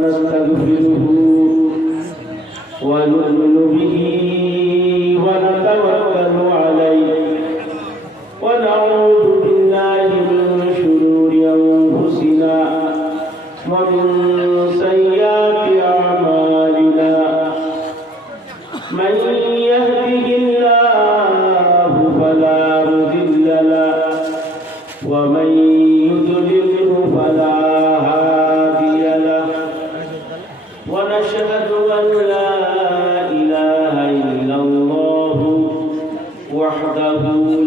ونستغفره ونؤمن به ونتوكل عليه ونعوذ بالله من شرور أنفسنا ومن سيئات أعمالنا من يهده الله فلا مضل له ومن يضلله فلا هادي له ونشهد أن لا إله إلا الله وحده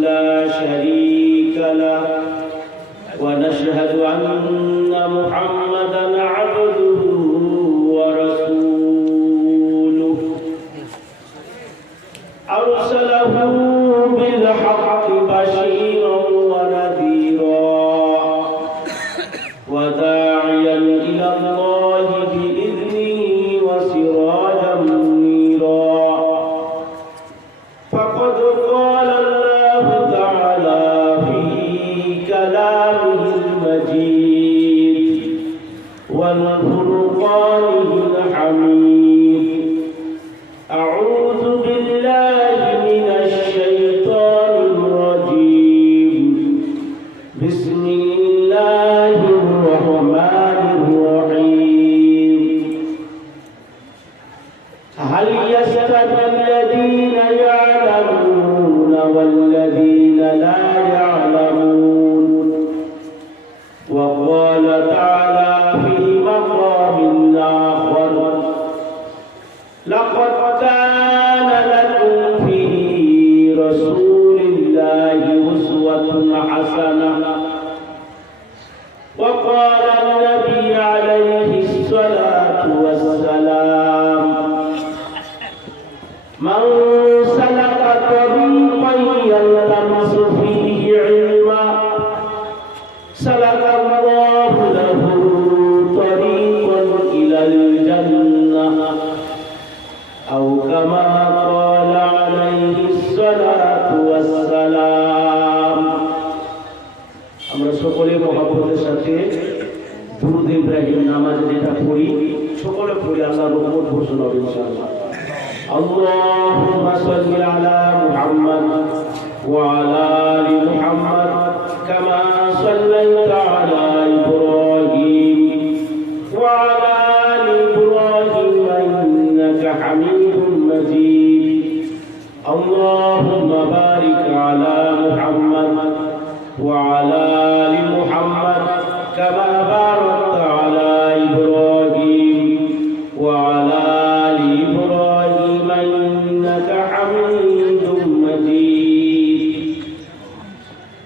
لا شريك له ونشهد أن محمدا عبده ورسوله أرسله بالحق بشيرا ونذيرا وداعيا إلى الله بإذنه وسراجا منيرا فقد قال الله تعالى في كلامه المجيد والفرقانه الحميد أعوذ بالله من الشيطان الرجيم بسم الله الرحمن الرحيم هل يستوي الذين يعلمون والذين لا يعلمون وقال تعالى في مقام آخر لقد كان لكم في رسول الله أسوة حسنة وقال النبي عليه الصلاة والسلام من سلك طريقا يلتمس فيه علما سلك الله له طريقا إلى الجنة أو كما قال عليه الصلاة والسلام আমরা সকলে মহব্বতের সাথে দুরূদ ইব্রাহিম নামাজ যেটা পড়ি সকলে পড়ি আল্লাহর রহমত ঘোষণা হবে ইনশাআল্লাহ اللهم صل على محمد وعلى آل محمد كما صليت على إبراهيم وعلى آل إبراهيم إنك حميد مجيد اللهم بارك على محمد وعلى آل محمد كما باركت على إبراهيم وعلى آل إبراهيم إنك حميد مجيد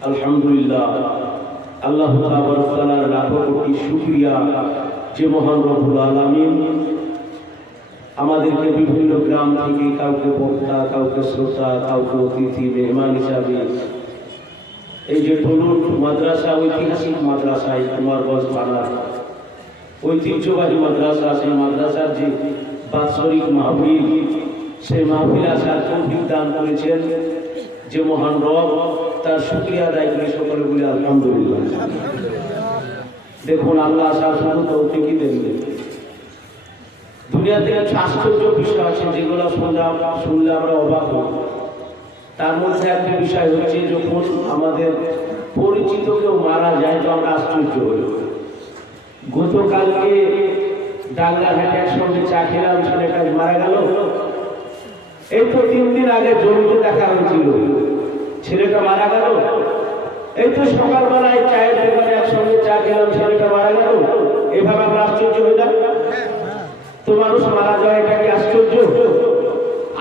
الحمد لله আল্লাহ তাআলার লাখো কোটি শুকরিয়া যে মহান রব্বুল আলামিন আমাদেরকে বিভিন্ন গ্রাম থেকে কাউকে বক্তা কাউকে শ্রোতা কাউকে অতিথি মেহমান হিসাবে এই যে টলুট মাদ্রাসা ঐতিহাসিক মাদ্রাসায় কুমারগঞ্জ থানার ঐতিহ্যবাহী মাদ্রাসা সেই মাদ্রাসার যে বাৎসরিক মাহফিল সেই মাহফিল আসার তৌফিক দান করেছেন যে মহান রব তার শুকরিয়া আদায় করে সকলে বলি আলহামদুলিল্লাহ। দেখুন আল্লাহ আসার শুধু তৌফিকই দেন। দুনিয়াতে আশ্চর্য বিষয় আছে যেগুলো শুনলে আমরা অবাক হই। তার মধ্যে একটা বিষয় হচ্ছে যখন আমাদের পরিচিত কেউ মারা যায় তো আমরা আশ্চর্য হই। গতকালকে ডাঙ্গাঘাটে একসঙ্গে চা খেলাম, ছেলেটা মারা গেল। এই তো 3 দিন আগে জমিতে দেখা হয়েছিল, ছেলেটা মারা গেল। এই তো সকালবেলায় চায়ের দোকানে একসঙ্গে চা খেলাম, ছেলেটা মারা গেল। এভাবে আমরা আশ্চর্য হই না? তো মানুষ মারা যায়, এটা কি আশ্চর্য?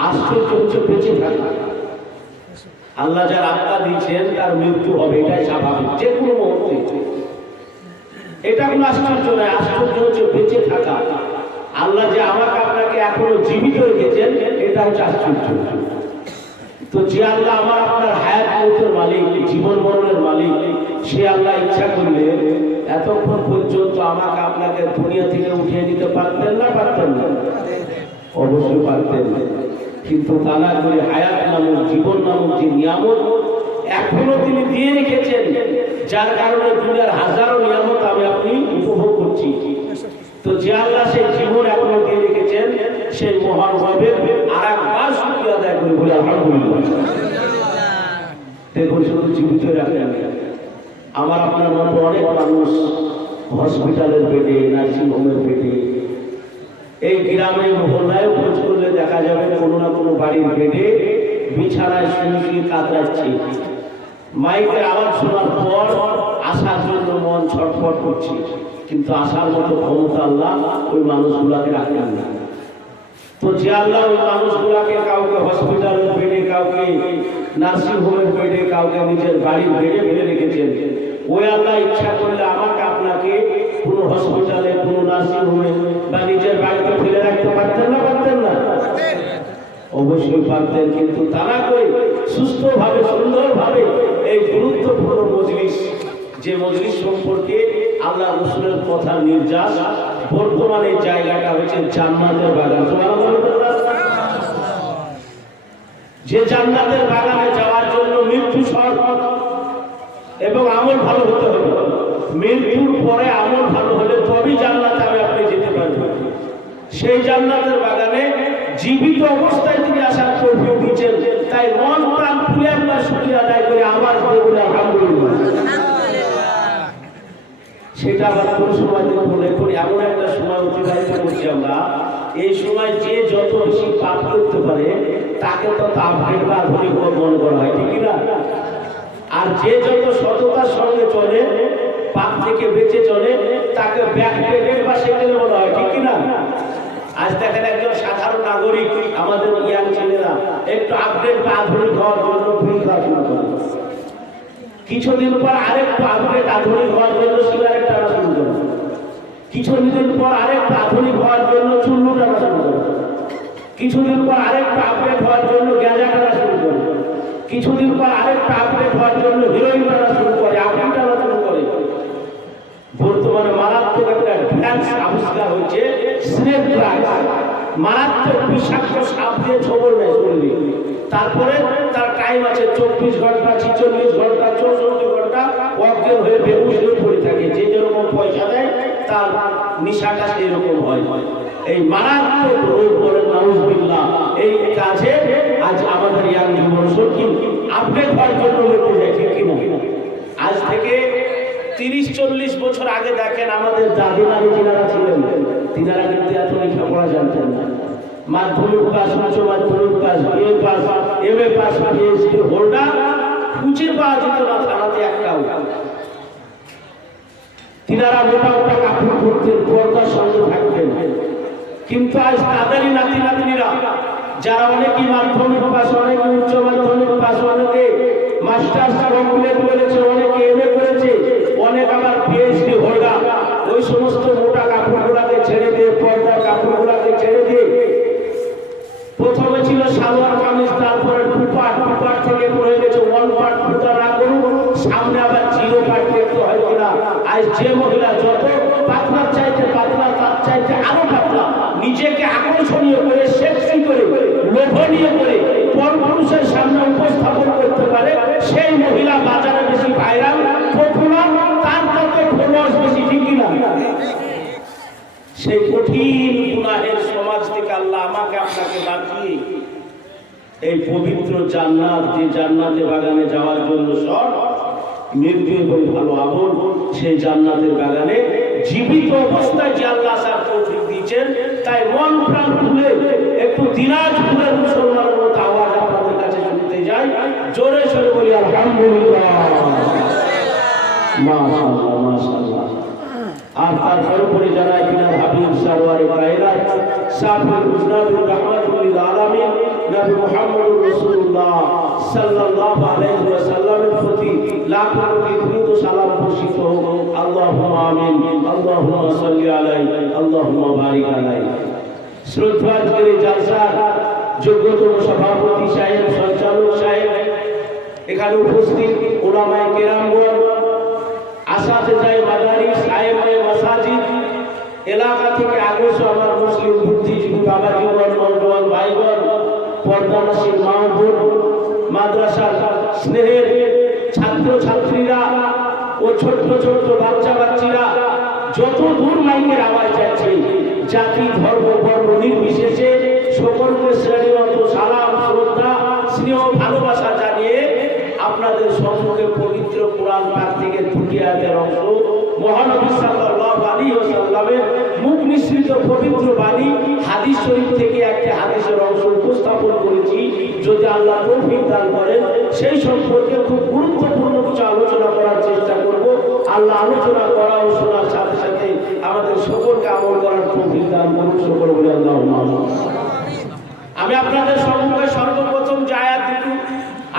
আশ্চর্য হচ্ছে বেঁচে থাকা। আল্লাহ যার আত্মা দিয়েছেন তার মৃত্যু হবে, এটাই স্বাভাবিক, যে কোনো মুহূর্তে। এটা কোনো আশ্চর্য নয়। আশ্চর্য হচ্ছে বেঁচে থাকা। আল্লাহ যে আমাকে আপনাকে এখনো জীবিত রেখেছেন, এটা হচ্ছে আশ্চর্য। তো যে আল্লাহ আমার আপনার হায়াত মৌতের মালিক, জীবন মরণের মালিক, সে আল্লাহ ইচ্ছা করলে এতক্ষণ পর্যন্ত আমাকে আপনাকে দুনিয়া থেকে উঠিয়ে দিতে পারতেন না? পারতেন না? অবশ্যই পারতেন। কিন্তু তা না করে হায়াত নামক, জীবন নামক যে নিয়ামত এখনো তিনি দিয়ে রেখেছেন, যার কারণে দুনিয়ার হাজারো নিয়ামত আমি আপনি উপভোগ করছি। তো যে আল্লাহ সেই জীবন এখনো দিয়ে রেখেছেন সেই মহান ভাবে আর একবার শুকরিয়া আদায় করি বলে আলহামদুলিল্লাহ। দেখুন শুধু জীবিত রাখেন, আমার আপনার মতো অনেক মানুষ হসপিটালের বেডে, নার্সিং হোমের বেডে, এই গ্রামে মহল্লায় খোঁজ করলে দেখা যাবে কোনো না কোনো বাড়ির বেডে বিছানায় শুয়ে কাতরাচ্ছে। মাইকের আওয়াজ শোনার পর আসার জন্য মন ছটফট করছে, কিন্তু আসার মতো ক্ষমতা আল্লাহ ওই মানুষগুলাকে রাখেন না। তো যে আল্লাহ ওই মানুষগুলাকে কাউকে হসপিটালের বেডে, কাউকে নার্সিং হোমের বেডে, কাউকে নিজের বাড়ির বেডে ফেলে রেখেছেন, ওই আল্লাহ ইচ্ছা করলে আমাকে আপনাকে কোনো হসপিটালে, কোনো নার্সিং হোমে বা নিজের বাড়িতে ফেলে রাখতে পারতেন না? পারতেন না? অবশ্যই পারতেন, কিন্তু তারা করে সুস্থভাবে, সুন্দরভাবে এই গুরুত্বপূর্ণ মজলিস, যে মজলিস সম্পর্কে আল্লাহ রাসূলের কথা নির্যাস, বর্তমানে জায়গাটা হচ্ছে জান্নাতের বাগান। যে জান্নাতের বাগানে যাওয়ার জন্য মৃত্যু শর্ত এবং আমল ভালো হতে হবে। মৃত্যুর পরে আমল ভালো হলে তবেই জান্নাতে আপনি যেতে পারবেন। সেই জান্নাতের বাগানে জীবিত অবস্থায় তিনি আসার তৌফিক দিয়েছেন, তাই মন প্রাণ খুলে একবার শুকরিয়া আদায় করে আওয়াজ দিয়ে বলে আলহামদুলিল্লাহ। সেটা আবার কোন সময় দেখুন, এমন একটা সময় অতিবাহিত করছি আমরা, এই সময় যে যত বেশি পাপ করতে পারে তাকে তো আপডেট বা আধুনিক মনে করা হয়, ঠিক না? আর যে যত সততার সঙ্গে চলে, পাপ থেকে বেঁচে চলে, তাকে ব্যাকডেটেড বা সেকেন্ড বলা হয়, ঠিক না? আজ দেখেন একজন সাধারণ নাগরিক, আমাদের ইয়াং ছেলেরা একটু আপডেট বা আধুনিক হওয়ার জন্য ভুল প্রার্থনা করে, কিছুদিন পর আরেকটু আপডেট আধুনিক হওয়ার জন্য সিগারেট টানা শুরু করে, কিছুদিন পর আরেকটু আধুনিক হওয়ার জন্য চুল্লু টানা শুরু করে, কিছুদিন পর আরেকটু আপডেট হওয়ার জন্য গাঁজা টানা শুরু করে, কিছুদিন পর আরেকটু আপডেট হওয়ার জন্য হিরোইন টানা শুরু করে, আফিম টানা শুরু করে। বর্তমানে মারাত্মক একটা ড্রাগস আবিষ্কার হচ্ছে, স্নেক ড্রাগস, মারাত্মক বিষাক্ত সাপ দিয়ে ছবল নেয় শরীরে। তারপরে তার টাইম আছে 24 ঘন্টা, 46 ঘন্টা, 64 ঘন্টা অজ্ঞান হয়ে বেহুশ হয়ে পড়ে থাকে। যে যেরকম পয়সা দেয় তার নিশাটা সেই রকম হয়। এই মারাত্মক রোগ বলে নাউজুবিল্লাহ, এই কাজে আজ আমাদের ইয়াং জনশক্তি আপডেট হওয়ার জন্য বেঁচে যায়, ঠিক কিনা? আজ থেকে 30-40 বছর আগে দেখেন আমাদের দাদি নানি যিনারা ছিলেন, তিনারা কিন্তু এত লেখাপড়া জানতেন না। মাধ্যমিক পাস, উচ্চ মাধ্যমিক পাস, বিএ পাস, এমএ পাস, পিএইচডি হোল্ডার খুঁজে পাওয়া যেত না থানাতে একটাও। তিনারা মোটা মোটা কাপড় পরতেন, পর্দার সঙ্গে থাকতেন, কিন্তু আজ তাদেরই নাতি নাতনিরা যারা অনেকে মাধ্যমিক পাস, অনেকে উচ্চ মাধ্যমিক পাস, অনেকে মাস্টার্স কমপ্লিট করেছে, অনেকে এমএ করেছে, অনেক আবার পিএইচডি হোল্ডার, ওই সমস্ত মোটা কাপড়গুলাকে ছেড়ে দিয়ে, পর্দার কাপড়গুলাকে ছেড়ে দিয়ে, প্রথমে ছিল সালোয়ার কামিজ, তারপরে টুপাট, টুপাট থেকে পড়ে গেছে ওয়ান পার্ট, ফুটা না করুন, সামনে আবার জিরো পার্ট দেখতে হয় কিনা। আজ যে মহিলা যত পাতলার চাইতে পাতলা, তার চাইতে আরো পাতলা, নিজেকে আকর্ষণীয় করে, সেক্সি করে, লোভনীয় করে পরপুরুষের সামনে উপস্থাপন করতে পারে, সেই মহিলা বাজারে বেশি ভাইরাল, পপুলার, তার তত ফলোয়ার্স বেশি, ঠিক কিনা? সেই কঠিন গুনাহের সমাজ থেকে আল্লাহ আমাকে আপনাকে বাঁচিয়ে এই পবিত্র জান্নাত, যে জান্নাতে বাগানে যাওয়ার জন্য সব মৃত্যু এবং ভালো আমল, সেই জান্নাতের বাগানে জীবিত অবস্থায় যে আল্লাহ আসার তৌফিক দিয়েছেন, তাই মন প্রাণ খুলে একটু দিনাজপুরের মুসলমানের মতো আওয়াজ আপনাদের কাছে শুনতে যাই, জোরে সোরে বলি আলহামদুলিল্লাহ, মাশাআল্লাহ, মাশাআল্লাহ। আর তারপরে পরে জানাই কিনা হাবিব সারওয়ারে কায়নাত সাফিউল মুজনাবুর রাহমাতুল লিল আলামিন নবী মুহাম্মদুর রাসূলুল্লাহ সাল্লাল্লাহু আলাইহি ওয়াসাল্লামের প্রতি লাখ কোটি দুরূদ ও সালাম বর্ষিত হোক। আল্লাহুম্মা আমিন, আল্লাহুম্মা সাল্লি আলাইহি, আল্লাহুম্মা বারিক আলাইহি। শ্রদ্ধার জালসার যোগ্যতম সভাপতি সাহেব, সঞ্চালক সাহেব, এখানে উপস্থিত উলামায়ে কেরামগণ, আসাতিজায়ে মাদারিস, আইমায়ে মাসাজিদ, এলাকা থেকে আগত আমার মুসলিম বুদ্ধিজীবী বাবাজীগণ, নওজোয়ান ভাইগণ, পর্দানশীল মা বোন, মাদ্রাসার স্নেহের ছাত্র ছাত্রীরা ও ছোট্ট ছোট্ট বাচ্চা বাচ্চিরা, যত দূর মাইকের আওয়াজ যাচ্ছে, জাতি ধর্ম বর্ণ নির্বিশেষে সকলকে শ্রেণীগত সালাম শ্রদ্ধা স্নেহ ভালোবাসা জানিয়ে আপনাদের সম্মুখে পবিত্র কোরআন পাক থেকে দুটি আয়াতের অংশ, মহানবী সাল্লাল্লাহু আলাইহি ওয়াসাল্লামের মুখ নিঃসৃত পবিত্র বাণী হাদিস শরীফ থেকে একটা হাদিসের অংশ উপস্থাপন করেছি। যদি আল্লাহ তৌফিক দান করেন সেই সম্পর্কে খুব গুরুত্বপূর্ণ কিছু আলোচনা করার চেষ্টা করব। আল্লাহ আলোচনা করা ও শোনার সাথে সাথে আমাদের সকলকে আমল করার তৌফিক দান করুন। সকল বলে আল্লাহুম্মা আমিন। আমি আপনাদের সম্মুখে সর্বপ্রথম যে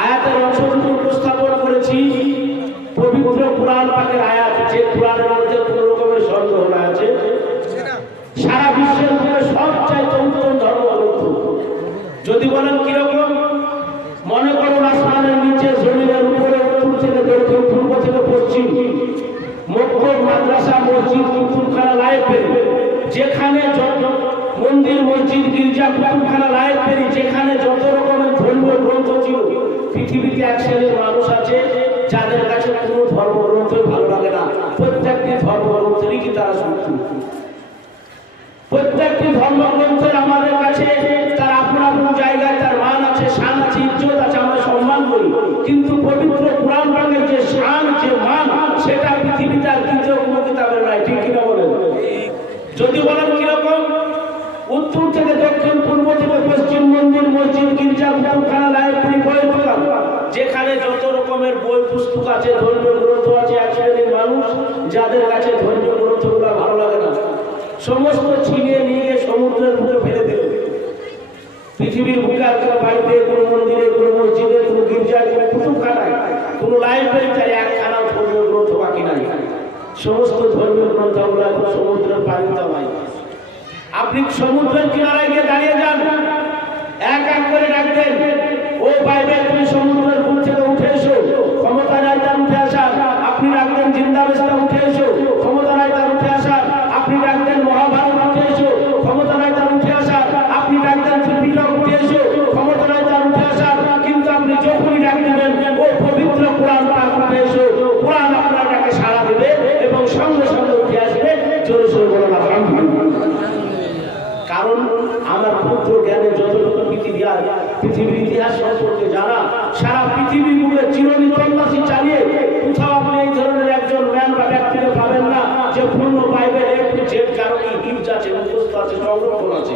আয়াতের অংশ দুটো উপস্থাপন করেছি, পবিত্র কোরআন পাকের আয়াত, যে কোরআনের মধ্যে কোনো রকমের সন্দেহ না আছে, সারা বিশ্বের মধ্যে সবচাইতে উত্তম ধর্মগ্রন্থ। যদি বলেন কিরকম, মনে করুন আসমানের নিচে জমিনের উপরে উত্তর থেকে দক্ষিণ পূর্ব থেকে পশ্চিম মক্তব মাদ্রাসা মসজিদ কুতুবখানা লাইব্রেরি, যেখানে মন্দির মসজিদ গির্জা কুতুবখানা লাইব্রেরি, যেখানে যত রকমের ধর্মীয় গ্রন্থ ছিল, পৃথিবীতে এক শ্রেণীর মানুষ আছে যাদের কাছে কোনো ধর্মগ্রন্থই ভালো লাগে না। প্রত্যেকটি ধর্মগ্রন্থেরই কি তারা শত্রু। প্রত্যেকটি ধর্মগ্রন্থের আমাদের কাছে তার আপন আপন জায়গায় তার মান আছে, শান আছে, ইজ্জত আছে, আমরা সম্মান করি। কিন্তু পবিত্র কোরআন পাকের যে শান, যে মান, সেটা পৃথিবীতে আর দ্বিতীয় কোনো কিতাবের নাই। ঠিক কিনা বলেন? যদি বলেন কিরকম, উত্তর থেকে দক্ষিণ পূর্ব থেকে পশ্চিম মন্দির মসজিদ গির্জা কুতুবখানা লাইব্রেরি বইয়ের দোকান, যেখানে যত রকমের বই পুস্তক আছে, ধর্মীয় গ্রন্থ আছে, এক শ্রেণীর মানুষ যাদের কাছে ধর্মীয় গ্রন্থগুলো ভালো লাগে না, সমস্ত ছিনিয়ে নিয়ে গিয়ে সমুদ্রের বুকে ফেলে দিল। পৃথিবীর বুকে আর কোনো বাড়িতে, কোনো মন্দিরে, কোনো মসজিদে, কোনো গির্জায়, কোনো কুতুবখানায়, কোনো লাইব্রেরিতে একখানা ধর্মীয় গ্রন্থ বাকি নাই। সমস্ত ধর্মীয় গ্রন্থগুলো এখন সমুদ্রের পানিতে হয়। আপনি সমুদ্রের কিনারায় গিয়ে দাঁড়িয়ে যান, এক এক করে ডাকতেন, ও বাইবেল তুমি সমুদ্রের বুক থেকে উঠে এসো, ক্ষমতা নাই তার উঠে আসা। আপনি ডাকতেন জিন্দাবেস্তা উঠে এসো, ক্ষমতা নাই তার উঠে আসা। আপনি ডাকতেন মহাভারত উঠে এসো, ক্ষমতা নাই তার উঠে আসা। আপনি ডাকতেন ত্রিপিটক উঠে এসো, ক্ষমতা নাই তার উঠে আসা। কিন্তু আপনি যখনই ডাক দেবেন, ও পবিত্র কোরআন পাক উঠে এসো, কোরআন আপনার ডাকে সাড়া দেবে এবং সঙ্গে সঙ্গে উঠে আসবে। জোরে সোরে বলুন আলহামদুলিল্লাহ। কারণ আমার পুত্র জ্ঞানে যতটুকু পৃথিবীর ইতিহাস সম্পর্কে জানা, সারা পৃথিবী বুকে চিরদিন তল্লাশি চালিয়ে কোথাও আপনি এই ধরনের একজন ম্যান বা ব্যক্তিকে পাবেন না যে পূর্ণ বাইবেল একটু জেড কারণে হিউজ আছে, মুখস্থ আছে, সংরক্ষণ আছে।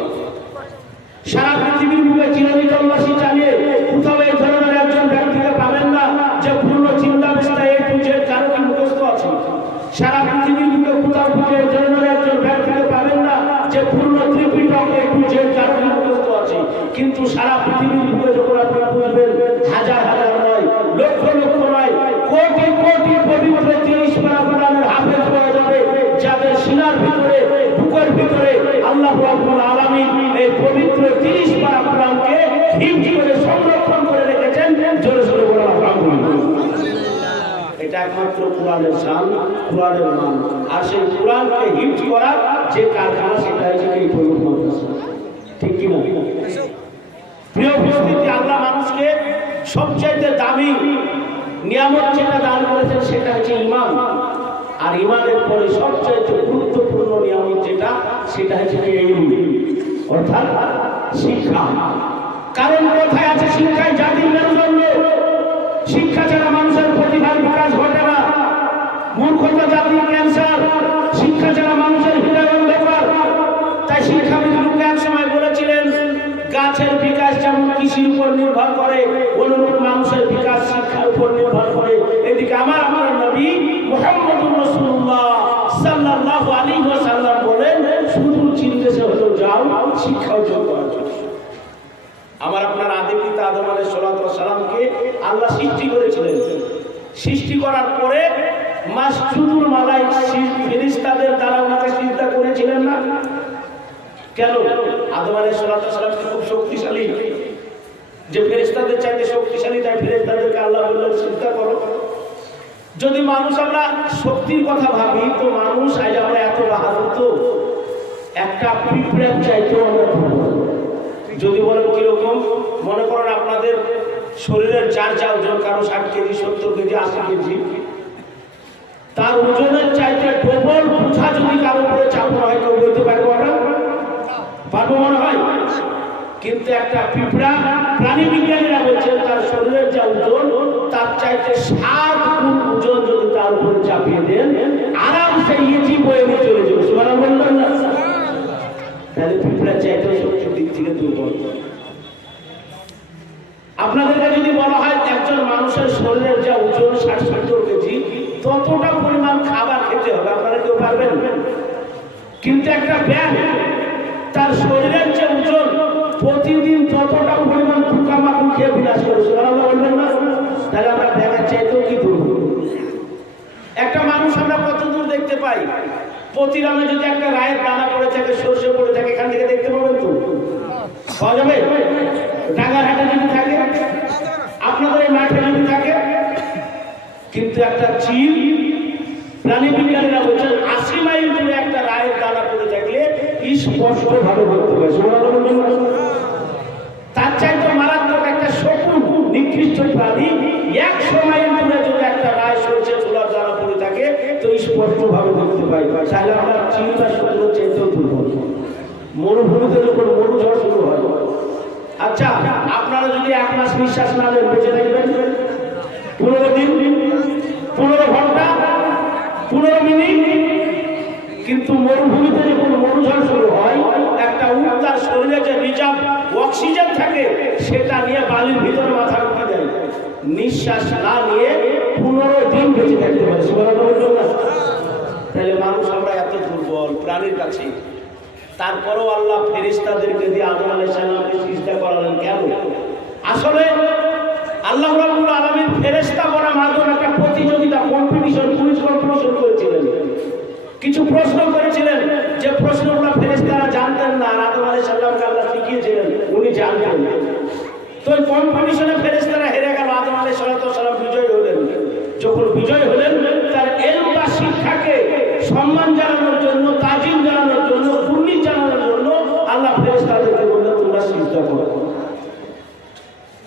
সারা পৃথিবীর বুকে চিরদিন তল্লাশি চালিয়ে কোথাও এই ধরনের একজন ব্যক্তিকে পাবেন না যে পূর্ণ চিন্তাবেস্তা একটু জেড কারণে মুখস্থ আছে। সারা পৃথিবীর বুকে কোথাও এই ধরনের একজন ব্যক্তিকে পাবেন না যে পূর্ণ ত্রিপিটক একটু জেড কারণে মুখস্থ আছে। কিন্তু সারা পৃথিবীর বুকে যখন আপনি বুঝবেন, হাজার হাজার নয়, লক্ষ লক্ষ নয়, কোটি কোটি পবিত্র 30 পারা কোরআনের হাফেজ পাওয়া যাবে, যাদের সিনার ভিতরে, বুকের ভিতরে আল্লাহ রাব্বুল আলামিন এই পবিত্র 30 পারা কোরআনকে হিফজ করে সংরক্ষণ করে রেখেছেন। জোরে জোরে বলুন আলহামদুলিল্লাহ। এটা একমাত্র কোরআনের শান, কোরআনের মান। আর সেই কোরআনকে হিফজ করার যে কারখানা, সেটা হচ্ছে এই পবিত্র মাদ্রাসা। ঠিক কিনা? প্রিয় উপস্থিতি, আল্লাহ মানুষকে সবচাইতে দামি নিয়ামত যেটা দান করেছেন সেটা হচ্ছে ঈমান। আর ঈমানের পরে সবচাইতে গুরুত্বপূর্ণ নিয়ামত যেটা, সেটা হচ্ছে ইলম, অর্থাৎ শিক্ষা। কারণ কোথায় আছে শিক্ষায় জাতির মেরুদণ্ড। শিক্ষা ছাড়া মানুষের প্রতিভার বিকাশ ঘটে না। মূর্খতা জাতির ক্যান্সার। শিক্ষা ছাড়া মানুষের হৃদয় অন্ধকার। তাই শিক্ষাবিদ লোকে এক সময় বলেছিলেন, গাছের বিকাশ যেমন কৃষির উপর নির্ভর করে, অনুরূপ মানুষের বিকাশ শিক্ষার উপর নির্ভর করে। এদিকে আমার নবী মুহাম্মদুর রাসূলুল্লাহ সাল্লাল্লাহু আলাইহি ওয়াসাল্লাম বলেন, শুধু চীন দেশে হলো যাও শিক্ষা অর্জন করার জন্য। আমার আপনার আদি পিতা আদম আলাইহিস সালামকে আল্লাহ সৃষ্টি করেছিলেন। সৃষ্টি করার পরে মাসজুদুল মালায়েকা ফেরেশতাদের দ্বারা ওনাকে সিজদা করেছিলেন না? কেন? আদম আলাইহিস সালাম খুব শক্তিশালী, যে ফেরেশতাদের চাইতে শক্তিশালী, তাই ফেরেশতাদেরকে আল্লাহ বললেন সিজদা করো। যদি মানুষ আমরা শক্তির কথা ভাবি, তো মানুষ আজ আমরা এত বাহাদুর, তো একটা পিঁপড়ার চাইতেও আমরা ভালো। যদি বলেন কিরকম, মনে করেন আপনাদের শরীরের 4 ওজন, কারো 60 কেজি, 70 কেজি, 80 কেজি। তার ওজনের চাইতে ডবল বোঝা যদি কারো উপরে চাপানো হয় কেউ বলতে পারবো আমরা? পারবো মনে হয়? কিন্তু একটা পিঁপড়া, প্রাণী বিজ্ঞানীরা বলছেন তার শরীরের যা ওজন তার চাইতে 7 গুণ ওজন যদি তার উপরে চাপিয়ে দেন আরামসে ইজি বয়ে চলে যাবে। সুবহানাল্লাহ বললেন না? তাহলে পিঁপড়া চাইতে শক্তির দিক থেকে দুর্বল। আপনাদেরকে যদি বলা হয় একজন মানুষের শরীরের যা ওজন 60-70 কেজি, ততটা পরিমাণ খাবার খেতে হবে, আপনারা কেউ পারবেন? কিন্তু একটা ব্যাঙ তার শরীরের যে ওজন প্রতিদিন ততটা পরিমাণ পোকামাকড় খেয়ে বিনাশ করে। সুবহানাল্লাহ বলবেন না? তাহলে আমরা ব্যাঙের চাইতেও কি করব? একটা মানুষ আমরা কতদূর দেখতে পাই, প্রতিরামে যদি একটা রায়ের দানা পড়ে থাকে, সর্ষে পড়ে থাকে, এখান থেকে দেখতে পাবেন তো? পাওয়া যাবে? ডাঙ্গারহাটে যদি থাকে, আপনাদের এই মাঠে যদি থাকে। কিন্তু একটা চিল, প্রাণী বিজ্ঞানীরা বলছেন 80 মাইল দূরে একটা রায়ের দানা পড়ে থাকলে স্পষ্ট ভাবে বলতে পারে। তার চাইতে মারাত্মক একটা শকুন, নিকৃষ্ট প্রাণী, 100 মাইল দূরে যদি একটা রায় সরষে ছোলার দানা পড়ে থাকে তো স্পষ্ট ভাবে বলতে পারি। তাহলে আমরা চিন্তা শকুনের চাইতেও দুর্বল। মরুভূমিতে যখন মরুঝড় শুরু হয়, আচ্ছা আপনারা যদি 1 মাস নিঃশ্বাস না নেন বেঁচে থাকবেন? 15 দিন, 15 ঘন্টা, 15 মিনিট। কিন্তু মরুভূমিতে যখন মরুঝড় শুরু হয়, একটা উট তার শরীরে যে রিজার্ভ অক্সিজেন থাকে সেটা নিয়ে বালির ভিতরে মাথা ঢুকে দেয়, নিঃশ্বাস না নিয়ে 15 দিন বেঁচে থাকতে পারে। তাহলে মানুষ আমরা এত দুর্বল প্রাণীর কাছে। তারপরও আল্লাহ ফেরেশতাদেরকে দিয়ে আদম আলাইহিস সালামকে সিজদা করালেন কেন? আসলে আল্লাহ রাব্বুল আলামিন ফেরেশতা বনাম আদম একটা প্রতিযোগিতা, কম্পিটিশন, কুইজ কম্পিটিশন করেছিলেন। কিছু প্রশ্ন করেছিলেন যে প্রশ্নগুলো ফেরেশতারা জানতেন না, আর আদম আলাইহিস সালামকে আল্লাহ শিখিয়েছিলেন, উনি জানতেন। তো এই কম্পিটিশনে ফেরেশতারা হেরে গেল, আদম আলাইহিস সালাম বিজয়ী হলেন। যখন বিজয় হলেন তার ইলম বা শিক্ষাকে সম্মান জানানোর জন্য, তাজিম জানানোর জন্য, কুর্নিশ জানানোর জন্য আল্লাহ ফেরেশতাদেরকে বললেন তোমরা সিজদা করো।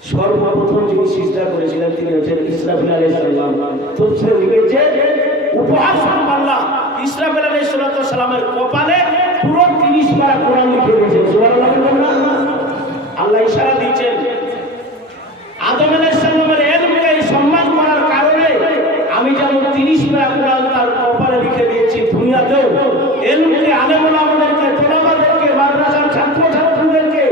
সর্বপ্রথম যিনি সিজদা করেছিলেন তিনি হচ্ছেন ইসরাফিল আলাইহিস সালাম। তাফসীরে লিখেছে উপহার স্বরূপ আল্লাহ ইসরাফিল আলাইহিস সালামের কপালে পুরো 30 পারা কোরআন লিখে দিয়েছেন। সুবহানাল্লাহ। আল্লাহ ইশারা দিয়েছেন আদম আলাইহিস সালামের ইলমকে সম্মান করার কারণে আমি যেমন 30 পারা কোরআন তার কপালে লিখে দিয়েছি, দুনিয়াতেও ইলমকে, আলেম ওলামাদেরকে, তোলাবাদেরকে, মাদ্রাসার ছাত্রছাত্রীদেরকে,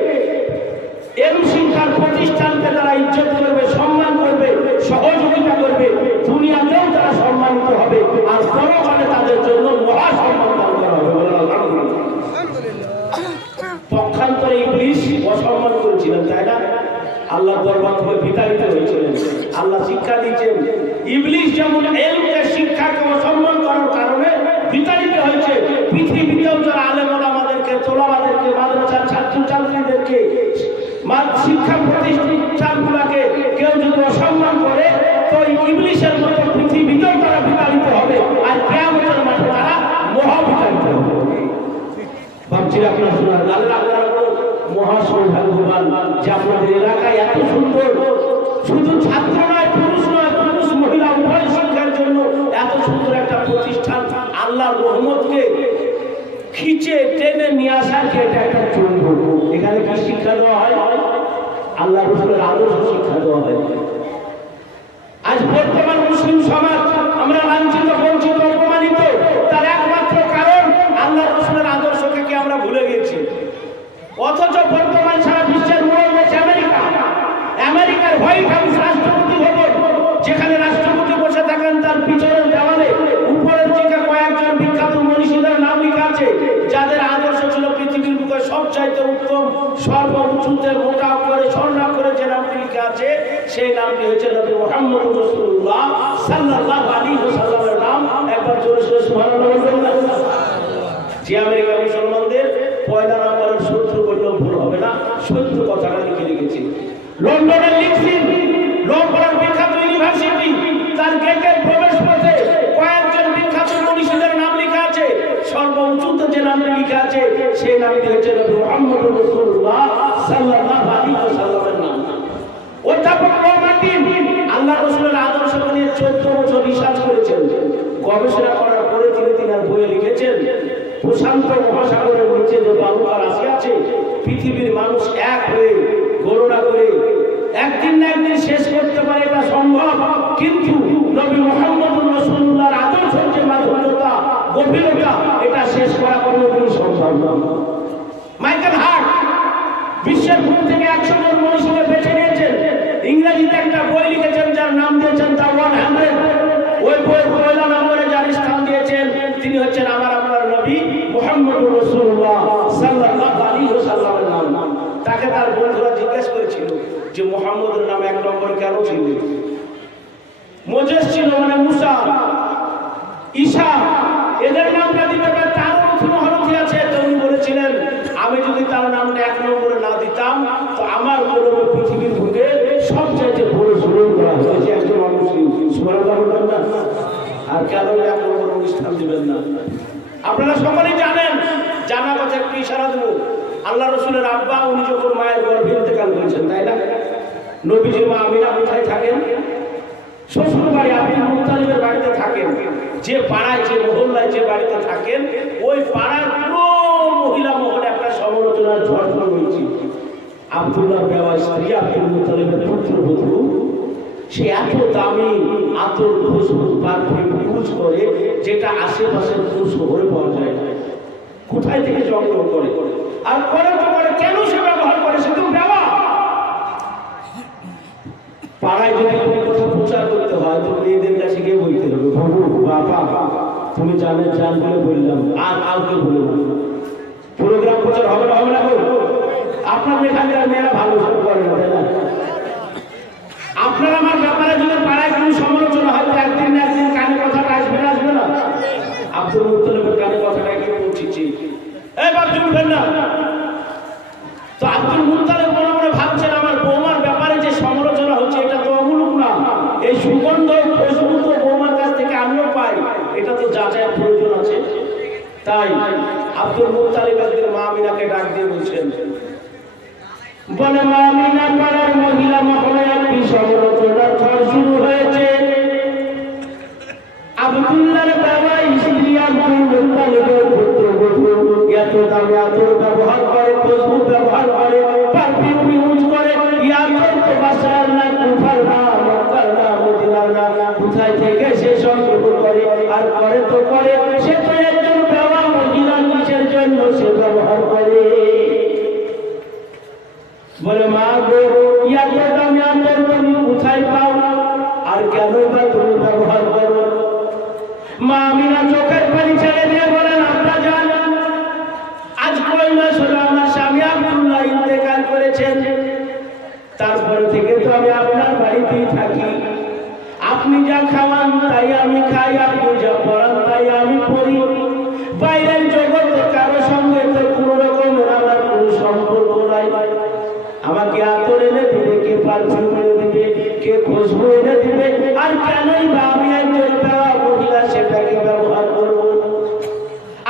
ইলম শিক্ষার প্রতিষ্ঠানকে তারা ইজ্জত করবে, সম্মান করবে, সহযোগিতা করবে, দুনিয়াতেও তারা সম্মানিত হবে, আর পরকালে তাদের জন্য মহা সম্মান দান করা হবে। পক্ষান্তরে ইবলিস অসম্মান করেছিলেন, তাই না? আল্লাহ দরবার থেকে বিতাড়িত হয়েছিলেন। আল্লাহ শিক্ষা দিয়েছেন ইবলিস যেমন ইলমকে, শিক্ষাকে অসম্মান করার কারণে বিতাড়িত হয়েছে, পৃথিবীতেও যারা আলেম ওলামাদেরকে, তোলাবাদেরকে, মাদ্রাসার ছাত্রছাত্রীদেরকে, শিক্ষা প্রতিষ্ঠানগুলোকে কেউ যদি অসম্মান করে তো ইবলিসের মতো পৃথিবীতেও তারা বিতাড়িত হবে, আর কিয়ামতের মাঠে তারা মহা বিতাড়িত হবে। ভাবছিলাম আপনারা শোনার আল্লাহ মহা সৌভাগ্যবান যে আপনাদের এলাকায় এত সুন্দর, শুধু ছাত্র নয়, পুরুষ নয়, পুরুষ মহিলা উভয় শিক্ষার জন্য এত সুন্দর একটা প্রতিষ্ঠান। আল্লাহর রহমতকে খিচে টেনে নিয়ে আসাকে এটা একটা চুম্ব। এখানে কি শিক্ষা দেওয়া হয়? আল্লাহ রাসূলের আদর্শ শিক্ষা দেওয়া হয়। আজ বর্তমান মুসলিম সমাজ আমরা লাঞ্ছিত, বঞ্চিত, অপমানিত, তার একমাত্র কারণ আল্লাহ রাসূলের আদর্শকে কি আমরা ভুলে গেছি। অথচ বর্তমান সারা বিশ্বের মূল দেশ আমেরিকা, আমেরিকার হোয়াইট হাউস, রাষ্ট্রপতি ভবন, যেখানে রাষ্ট্রপতি বসে থাকেন তার পিছনের দেওয়ালে উপরের দিকে কয়েকজন বিখ্যাত মনীষীদের নাম লেখা আছে, যাদের আদর্শ ছিল পৃথিবীর বুকে সবচাইতে উত্তম, সর্বোচ্চতে মোটা করে স্বর্ণাক্ষরে যে নামটি লিখে আছে সেই নামটি হচ্ছে নবী মুহাম্মদ রাসূলুল্লাহ সাল্লাল্লাহু আলাইহি ওয়াসাল্লামের নাম। একবার জোরে জোরে সুবহানাল্লাহ বলবেন না? যে আমেরিকা মুসলমানদের পয়লা নম্বরের শত্রু বললেও ভুল হবে না, শত্রু কথাটা লিখে রেখেছি। লন্ডনের লিখছেন, লন্ডনের বিখ্যাত ইউনিভার্সিটি, তার গেটের প্রবেশ পথে কয়েকজন বিখ্যাত মনীষীদের নাম লেখা আছে, সর্বোচ্চতে যে নামটি লিখা আছে সেই নামটি হচ্ছে নবী মুহাম্মদ রাসূলুল্লাহ সাল্লাল্লাহু আলাইহি ওয়াসাল্লামের নাম। অধ্যাপক মার্টিন আল্লাহ রাসূলের আদর্শকে নিয়ে 14 বছর রিসার্চ করেছেন। গবেষণা করার পরে তিনি তিনার বইয়ে লিখেছেন, প্রশান্ত মহাসাগরের নিচে যে বালুকা রাশি আছে, পৃথিবীর মানুষ এক হয়ে গণনা করে একদিন না একদিন শেষ করতে পারে, এটা সম্ভব। কিন্তু নবী মুহাম্মদুর রাসূলুল্লাহর আদর্শের যে মাধুর্যতা, গভীরতা, এটা শেষ করা কোনোদিনই সম্ভব না। মাইকেল হার্ট বিশ্বের বুক থেকে 100 জন মনীষীকে বেছে নিয়েছেন, ইংরেজিতে একটা বই লিখেছেন যার নাম দিয়েছেন দ্য 100। ওই বইয়ের পয়লা নম্বরে যার স্থান দিয়েছেন তিনি হচ্ছেন আমার আপনার নবী মুহাম্মদুর রাসূলুল্লাহ সাল্লাল্লাহু আলাইহি ওয়াসাল্লামের নাম। তাকে তার বন্ধুরা জিজ্ঞেস করেছিল যে মুহাম্মদের নাম 1 নম্বরে কেন ছিল? মোজেস ছিল মানে মুসা, ঈসা, এদের নামটা দিতে পারে, তার মহারথী আছে। তো উনি বলেছিলেন আমি যদি তার নামটা 1 নম্বরে না দিতাম তো আমার কলমে পৃথিবীর বুকে সবচেয়ে বড় জুলুম করা হয়েছে একজন মানুষ। সুবহানাল্লাহ বলবেন না? আর কেন 1 নম্বর অনুষ্ঠান দিবেন না? আপনারা সকলেই জানেন, জানা কথা একটু ইশারা দেব। আল্লাহ রসুলের আব্বা উনি যখন মায়ের গর্ভে ইন্তেকাল করেছেন, তাই না? নবীজির মা আমিনা কোথায় থাকেন? শ্বশুর বাড়ি আব্দুল মুত্তালিবের বাড়িতে থাকেন। যে পাড়ায়, যে মহল্লায়, যে বাড়িতে থাকেন, ওই পাড়ার পুরো মহিলা মহলে একটা সমালোচনার ঝড় হয়েছে। আব্দুল্লাহ বেওয়া স্ত্রী আব্দুল মুত্তালিবের পুত্রবধূ, সে এত দামি আতর, খুশবু, পারফিউম ইউজ করে যেটা আশেপাশের পুরো শহরে পাওয়া যায়। কোথায় থেকে সংগ্রহ করে? আর করে তো করে, কেন সে ব্যবহার করে? সে তো বেওয়া। পাড়ায় যদি কোনো কথা প্রচার করতে হয় তো মেয়েদের কাছে গিয়ে বলতে হবে, বাবা তুমি জানেন, জান বলে বললাম, আর কাউকে বলে না। প্রোগ্রাম প্রচার হবে না, হবে না? আপনাদের এখানকার মেয়েরা ভালো সব করে না, তাই না? আপনার আমার ব্যাপারে যদি পাড়ায় কোনো সমালোচনা হয় তো একদিন না একদিন কানে কথাটা আসবে না, আসবে না? আব্দুল মুত্তালিবের কানে কথাটা গিয়ে পৌঁছেছে, এই বাপ শুনবেন না? তো আব্দুল মুত্তালিব মনে মনে ভাবছেন আমার বৌমার ব্যাপারে যে সমালোচনা হচ্ছে এটা তো অমূলক না, এই সুগন্ধ খুশবু তো বৌমার কাছ থেকে আমিও পাই, এটা তো যাচাইয়ের প্রয়োজন আছে। তাই আব্দুল মুত্তালিব একদিন মা আমিনাকে ডাক দিয়ে বলছেন, বলে মা আমিনা, পাড়ার মহিলা মহলে একটি সমালোচনার ঝড় শুরু হয়েছে। আব্দুল্লাহর বাবা স্ত্রী আব্দুল মুত্তালিবের পুত্রবধূ এত দামি আতর ব্যবহার করে, খুশবু ব্যবহার করে, পারফিউম ইউজ করে। ইয়াতর তো বাসার না, কুফার না, মক্কার না, মদিনার না, কোথায় থেকে সে সংগ্রহ করে? আর করে তো করে, সে তো একজন বেওয়া মহিলা, নিজের জন্য সে ব্যবহার করে। বলে মা গো, এত দামি আতর তুমি কোথায় পাও? আর কেন বা তুমি ব্যবহার করো? মা আমিনা চোখের পানি ছেড়ে দিয়ে বলেন, আব্বা জান, আজ কয় মাস হলো আমার স্বামী আব্দুল্লাহ ইন্তেকাল করেছেন। তারপরে থেকে তো আমি আপনার বাড়িতেই থাকি। আপনি যা খাওয়ান তাই আমি খাই, আপনি যা পড়ান তাই আমি পড়ি। বাইরের জগতে কারো সঙ্গে তো কোনো রকমের আমার কোনো সম্পর্ক নাই। আমাকে আতর এনে দিবে, কে পারফিউম এনে দিবে, কে খুশবু এনে দিবে, আর কেনই বা আমি একজন বেওয়া মহিলা সেটাকে ব্যবহার করবো?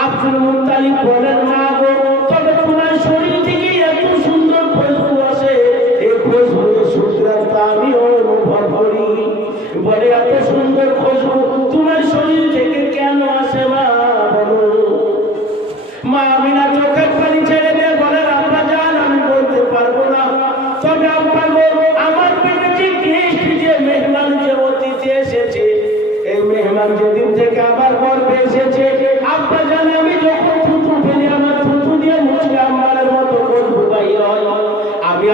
আব্দুল মুত্তালিব বলেন, মা গো, তবে তোমার শরীর থেকে এত সুন্দর খুশবু আসে, এই খুশবু সুন্দরতা আমি অনুভব করি। বলে এত সুন্দর খুশবু তোমার শরীর থেকে কেন আসে মা, বলো? মা আমিনা চোখের পানি ছেড়ে দিয়ে বলেন, আব্বা জান, আমি বলতে পারবো না, তবে আব্বা গো, আমার পেটে যে মেহমান, যে অতিথি এসেছে, এই মেহমান যেদিন থেকে আমার গর্ভে এসেছে, আব্বা জান, আমি যখন থুতু ফেলি আমার থুতু দিয়ে মুছলে আমার মতো খুশবু বাইর হয়।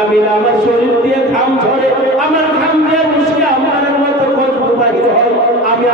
আমি আমার শরীর দিয়ে ঘাম ঝরে, আমার ঘাম দিয়ে মুছলে আমার মতো খুশবু বাইর হয়।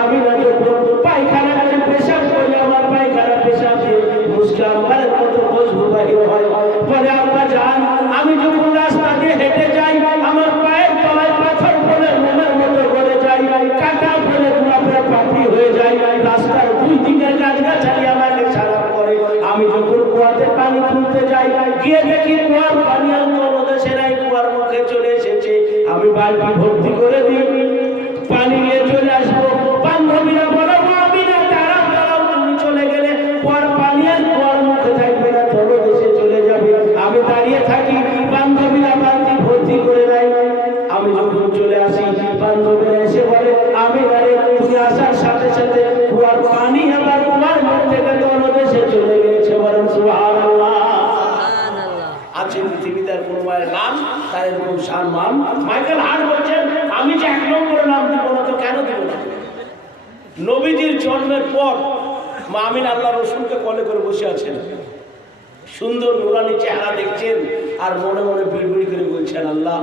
আমি না যখন পায়খানা করে পেশাব করি, আমার পায়খানা পেশাব দিয়ে মুছলে আমার মতো খুশবু বাইর হয়। বলে আব্বা জান, আমি যখন রাস্তা দিয়ে হেঁটে যাই, আমার পায়ের তলায় পাথর পড়ে মনের মতো করে যাই, কাটা পড়ে পুরা পাপড়ি হয়ে যায়, রাস্তার দুই দিকের গাছগাছালি আমাকে খারাপ করে। আমি যখন কুয়াতে পানি তুলতে যাই, গিয়ে দেখি কুয়ার পানি আর তলদেশে নাই, কুয়ার মুখে চলে এসেছে। আমি বালতি ভর্তি করে দিই, পানি নিয়ে চলে আসবো। বান্ধবীরা বলে, আমিনা দাঁড়াও দাঁড়াও, তুমি চলে গেলে কুয়ার পানি আর কুয়ার মুখে থাকবে না, তলদেশে চলে যাবে। আমি দাঁড়িয়ে থাকি, বান্ধবীরা বালতি ভর্তি করে দেয়। আমি যখন চলে আসি, বান্ধবীরা এসে বলে, আমি তুমি আসার সাথে সাথে কুয়ার আছে পৃথিবীতে আর কোনো মায়ের নাম তার এরকম সম্মান। মাইকেল হার্ট বলছেন আমি যে 1 নম্বরে নাম দিব না তো কেন দিব না? নবীজির জন্মের পর মা আমিনা আল্লাহ রসুলকে কোলে করে বসে আছেন, সুন্দর নুরানি চেহারা দেখছেন আর মনে মনে বিড়বিড় করে বলছেন আল্লাহ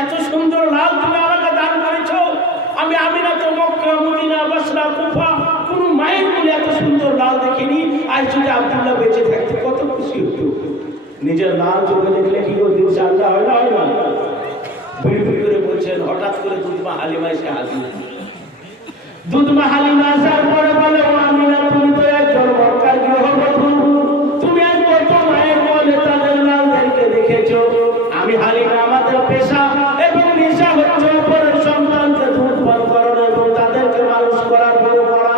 এত সুন্দর লাল তুমি আমাকে দান করেছো, আমি আমিনা তো মক্কা মদিনা বসরা কুফা কোনো মায়ের কোলে এত সুন্দর লাল দেখিনি। আজ যদি আব্দুল্লাহ বেঁচে থাকতো কত খুশি হতো। নিজের লাল চোখে দেখলে কি করে দিন চান্দা হয় না, হয় না? বিড়বিড় করে বলছেন হঠাৎ করে দুধমা হালিমা এসে হাজির। দুধমা হালিমা আসার পরে বলে আমিনা তুমি তো একজন মক্কার গৃহবধূ, তুমি আজ কত মায়ের কোলে তাদের লালদেরকে দেখেছো। আমি হালিমা আমাদের পেশা এবং নেশা হচ্ছে অপরের সন্তানকে দুধ পান করানো এবং তাদেরকে মানুষ করার বড় করা।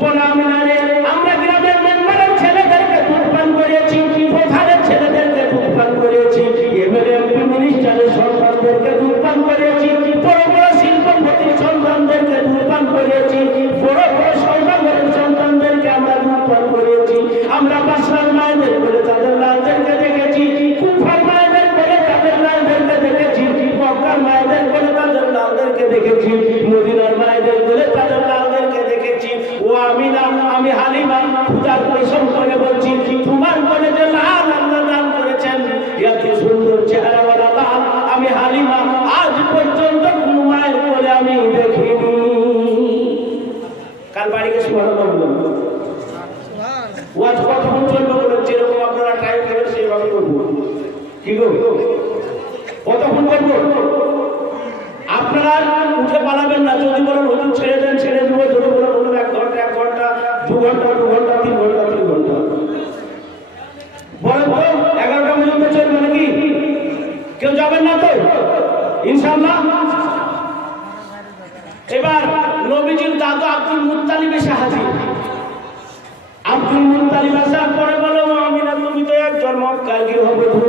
বলে আমিনা রে আমরা গ্রামের মেম্বারের ছেলেদেরকে দুধ পান করিয়েছি, প্রধানের ছেলেদেরকে দুধ পান করিয়েছি, এমএলএ এমপি মিনিস্টারের সন্তানদেরকে দুধ পান করিয়েছি, বড় বড় শিল্পপতির সন্তানদেরকে দুধ পান করিয়েছি, বড় বড় সৌদাগরের সন্তানদেরকে আমরা দুধ পান করিয়েছি। আমরা বাসরার মায়েদের বলে তাদের লালদেরকে দেখেছি, কুফার মায়েদের বলে তাদের লালদেরকে দেখেছি, মক্কার মায়েদের বলে তাদের লালদেরকে দেখেছি, মদিনার মায়েদের বলে তাদের লালদেরকে দেখেছি। ও আমিনা আমি হালিমা পূজার কসম করে বলছি তোমার বলে যে লাল আল্লাহ দান করেছেন, এত সুন্দর চেহারাওয়ালা লাল আমি হালিমা আজ পর্যন্ত কোনো মায়ের বলে আমি দেখিনি। কাল বাড়িকে সুবহানাল্লাহ বলুন। ওয়াজ কতক্ষণ চলবে বলুন, যেরকম আপনারা টাইম দেবেন সেইভাবে করবো। কি গো কতক্ষণ করবো? আপনারা উঠে পালাবেন না। যদি বলেন হুজুর ছেড়ে দেন ছেড়ে দেবো, যদি বলেন হুজুর 1 ঘন্টা 1 ঘন্টা 2 ঘন্টা 2 ঘন্টা 3 ঘন্টা 3 ঘন্টা বলেন তো 11টা পর্যন্ত চলবে নাকি? কেউ যাবেন না তো ইনশাআল্লাহ? এবার নবীজির দাদু আব্দুল মুত্তালিব এসে হাজির। আব্দুল মুত্তালিব আসার পরে বলো আমিনা তুমি তো একজন মক্কার গৃহবধূ,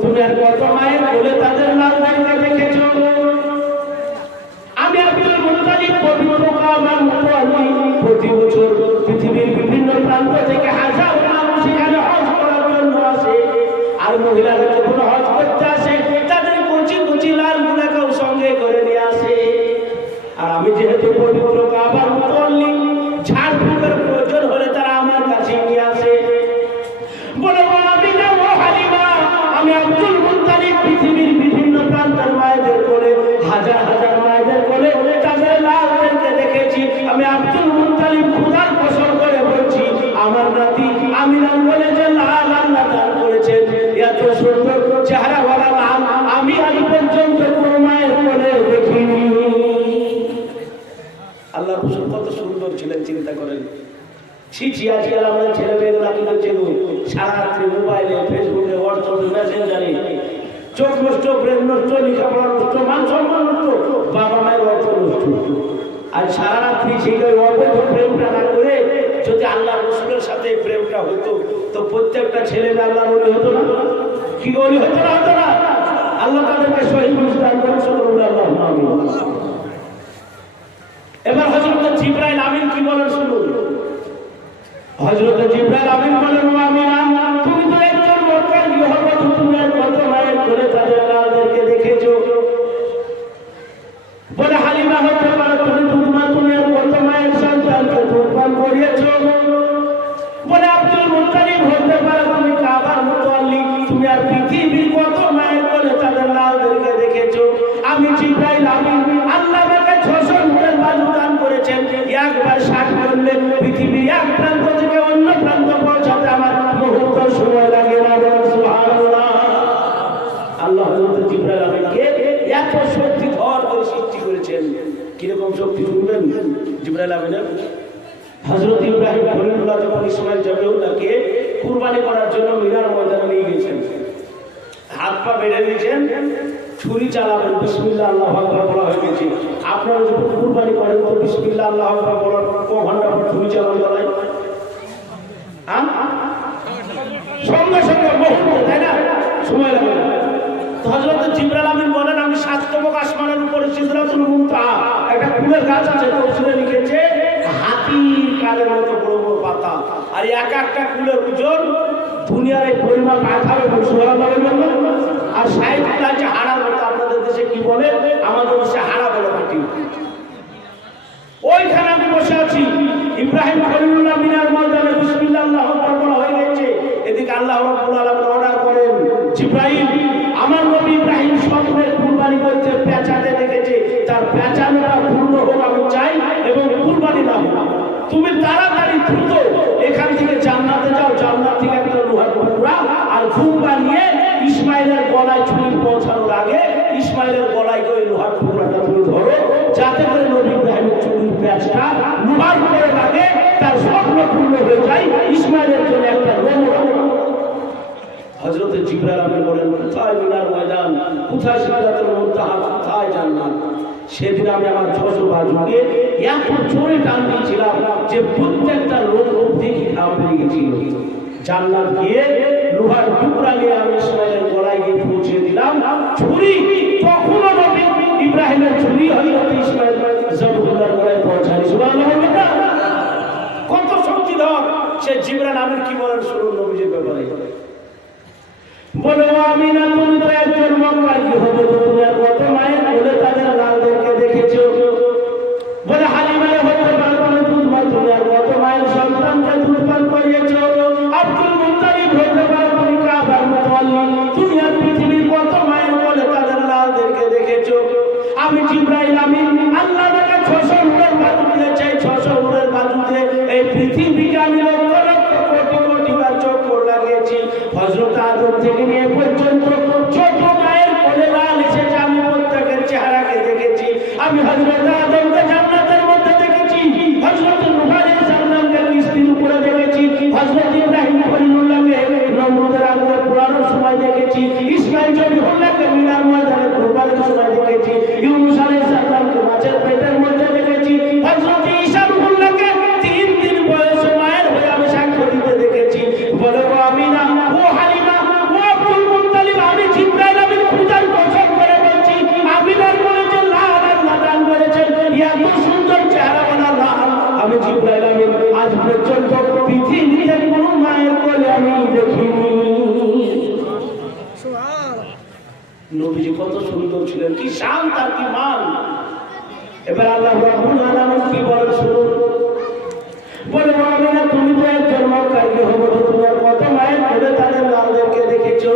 তুমি আর কত মায়ের কোলে তাদের লালদেরকে দেখেছো। আমি আব্দুল মুত্তালিব পবিত্র কাবার মুতাওয়াল্লি, প্রতি বছর পৃথিবীর বিভিন্ন প্রান্ত থেকে হাজার মানুষ এখানে হজ করার জন্য আসে। আর মহিলারা যখন হজ করতে আসে তাদের কুচি কুচি লালগুলোকেও সঙ্গে করে নিয়ে আসে। আর আমি যেহেতু পবিত্র কাবার মুতাওয়াল্লি, ঝাড়ফুঁকের প্রয়োজন হলে তারা আমার কাছে নিয়ে আসে। বলে আমিনা ও হালিমা আমি আব্দুল মুত্তালিব পৃথিবীর বিভিন্ন প্রান্তের মায়েদের কোলে হাজার হাজার মায়েদের কোলে তাদের লালদেরকে দেখেছি। আমি আব্দুল মুত্তালিব খোদার কসম করে বলছি আমার নাতি আমিনার বলে যে লাল আল্লাহ দান করেছেন, এত সুন্দর চেহারাওয়ালা লাল আমি আজ পর্যন্ত কোনো মায়ের কোলে দেখিনি। আল্লাহ রাসূল কত সুন্দর ছিলেন চিন্তা করেন। ছিছি আজকাল আমাদের ছেলে মেয়েরা কিন্তু চেনো সারা রাত্রি মোবাইলে ফেসবুকে হোয়াটসঅ্যাপে মেসেঞ্জারে চোখ নষ্ট, ব্রেন নষ্ট, লেখাপড়া নষ্ট, মান সম্মান নষ্ট, বাবা মায়ের অর্থ নষ্ট। আর সারা রাত্রি সেই অবৈধ প্রেমটা না করে যদি আল্লাহ রসুলের সাথে প্রেমটা হতো তো প্রত্যেকটা ছেলে আল্লাহ বলি হতো না? কি বলি হতো না? হতো না? আল্লাহ তাদেরকে শহীদ মুসলিম করে আল্লাহ। এবার হযরত জিবরাইল আমিন কি বলেন শুনুন। হযরত জিবরাইল আমিন বলেন আমিনা তুমি তো একজন মক্কার গৃহবধূ, তুমি কত মায়ের কোলে তাদের লালদেরকে দেখেছো। বলে হালিমা হতে পারে তুমি দুধমা, তুমি কত মায়ের সন্তানকে দুধ পান করিয়েছো। বলে আব্দুল মুত্তালিব হতে পারে তুমি কাবার মুতাওয়াল্লি, তুমি আর পৃথিবীর কত মায়ের কোলে তাদের লালদেরকে দেখেছো। আমি জিবরাইল আমিন আল্লাহ আমাকে 600 উটের বাজু দান করেছেন। একবার 60 করলে পৃথিবীর এক প্রান্ত থেকে অন্য প্রান্ত পৌঁছাতে আমার মুহূর্ত সময় লাগে না। সুবহানাল্লাহ। আল্লাহ হযরত জিবরাইল আমিনকে এত শক্তি ধর করে সৃষ্টি করেছেন। কিরকম শক্তি শুনবেন জিবরাইল আমিনের। হযরত ইব্রাহিম খলিলুল্লাহ যখন ইসমাইল জাবিউল্লাহকে কুরবানি করার জন্য মিনার ময়দানে নিয়ে গেছেন, হাত পা বেঁধে দিয়েছেন, ছুরি চালাবেন, বিসমিল্লাহ আল্লাহু আকবার বলা হয়ে গেছে। আপনারা যখন কুরবানি করেন তো বিসমিল্লাহ আল্লাহু আকবার বলার কত ঘন্টা পর ছুরি চালানো যায়? সঙ্গে সঙ্গে মুহূর্তে, তাই না? সময় লাগে না। তো হযরত জিবরাইল আমিন বলেন আমি 7তম আসমানের উপরে সিদরাতুল মুনতাহা একটা ফুলের গাছ আছে, তফসিরে লিখেছে হাতির কানের মতো বড় বড় পাতা, আর এক একটা ফুলের ওজন দুনিয়ার এই পরিমাণ মাথার উপর সুবহানাল্লাহ বলবেন না? আর সাইদুল্লাহ যে হাড়া বলতে আপনাদের দেশে কি বলে, আমাদের দেশে হাড়া বলে মাটি। ওইখানে আমি বসে আছি, ইব্রাহিম খলিলুল্লাহ মিনার ময়দানে বিসমিল্লাহ আল্লাহু আকবার বলা হয়ে গেছে। এদিকে আল্লাহ রাব্বুল আলামিন অর্ডার করেন, জিবরাইল আমার নবী ইব্রাহিম স্বপ্নের কুরবানি করতে পেঁচাতে দেখেছে, তার পেঁচানোটা পূর্ণ হোক আমি চাই এবং কুরবানি না হোক। তুমি তাড়াতাড়ি দ্রুত এখান থেকে জান্নাতে যাও, জান্নাত থেকে একটা লোহার টুকরা আর ঘুম বানিয়ে ইসমাইলের গলায় ছুরি পৌঁছানোর আগে ইসমাইলের গলায় ওই লোহার টুকরাটা তুমি ধরো, যাতে করে নবী ইব্রাহিমের চুরির পেঁচটা লোহার উপরে লাগে, তার স্বপ্ন পূর্ণ হয়ে যায়, ইসমাইলের জন্য একটা নমুনা। হযরত জিবরাইল আমিন বলেন, কোথায় মিনার ময়দান, কোথায় সিদরাতুল মুনতাহা, কোথায় জান্নাত? সেদিন আমি আমার 600 বাজুকে এত জোরে টান দিয়েছিলাম যে প্রত্যেকটা লোক দেখি ঘাবড়ে গেছিল। জান্নাত গিয়ে লোহার টুকরা নিয়ে আমি ইসমাইলের গলায় গিয়ে পৌঁছে দিলাম। ছুরি তখনও নবী ইব্রাহিমের ছুরি হযরত ইসমাইল জবুল্লাহর গলায় পৌঁছায়। সুবহানাল্লাহ। কত শক্তিধর সে জিবরাইল আমিন কি বলেন শুনুন নবীজির ব্যাপারে। বলো আমিনা তুমি তো একজন মক্কার গৃহবধূ, তুমি আর কত মায়ের কোলে তাদের লালদেরকে দেখেছো। বলে হালিমারে হতে পারে তুমি দুধ তুমি আর কত মায়ের সন্তানকে দুধ পান করিয়েছো। আব্দুল মুত্তালিব হতে পারে তুমি কাবার মুতাওয়াল্লি, তুমি আর পৃথিবীর কত মায়ের কোলে তাদের লালদেরকে দেখেছো। আমি জিবরাইল আমিন আল্লাহ তাকে 600 উটের বাজু দিয়ে চাই, 600 উটের বাজু দিয়ে এই পৃথিবীকে আমি লক্ষ লক্ষ কোটি কোটি বার চক্কর লাগিয়েছি। হযরত আদম থেকে নিয়ে পর্যন্ত ছোট মায়ের কোলে লাল এসেছে, আমি প্রত্যেকের চেহারাকে দেখেছি। আমি হযরত আদমকে জান্নাতের মধ্যে দেখেছি, হযরত নূহ আলাইহিস সালামকে কিস্তির উপরে দেখেছি, হযরত ইব্রাহিম খলিলুল্লাহকে নমরুদের আগুনে পোড়ানোর সময় দেখেছি, ইসমাঈল জবিহুল্লাহকে মিনার ময়দানে কুরবানির সময় দেখেছি, ইউনূস আলাইহিস সালামকে মাছের পেটের মধ্যে দেখেছি, হযরত ঈসা রূহুল্লাহকে 3 দিন বয়সে মায়ের হয়ে আমি সাক্ষ্য দিতে দেখেছি। বলে ও আমিনা, ও হালিমা, ও আব্দুল মুত্তালিব, আমি জিবরাইল আমিন খুদার কসম করে বলছি, আমিনার কোলে যে লাল আল্লাহ দান করেছেন, এত সুন্দর চেহারাওয়ালা লাল আমি জিবরাইল আমিন আজ পর্যন্ত পৃথিবীতে কোনো মায়ের কোলে আমি দেখিনি। নবীজি কত সুন্দর ছিলেন, কি শান তার, কি মান। এবার আল্লাহ রাব্বুল আলামিন কি বলেন শুনুন। বলে আমিনা তুমি তো একজন মক্কার গৃহবধূ, তুমি আর কত মায়ের কোলে তাদের লালদেরকে দেখেছো।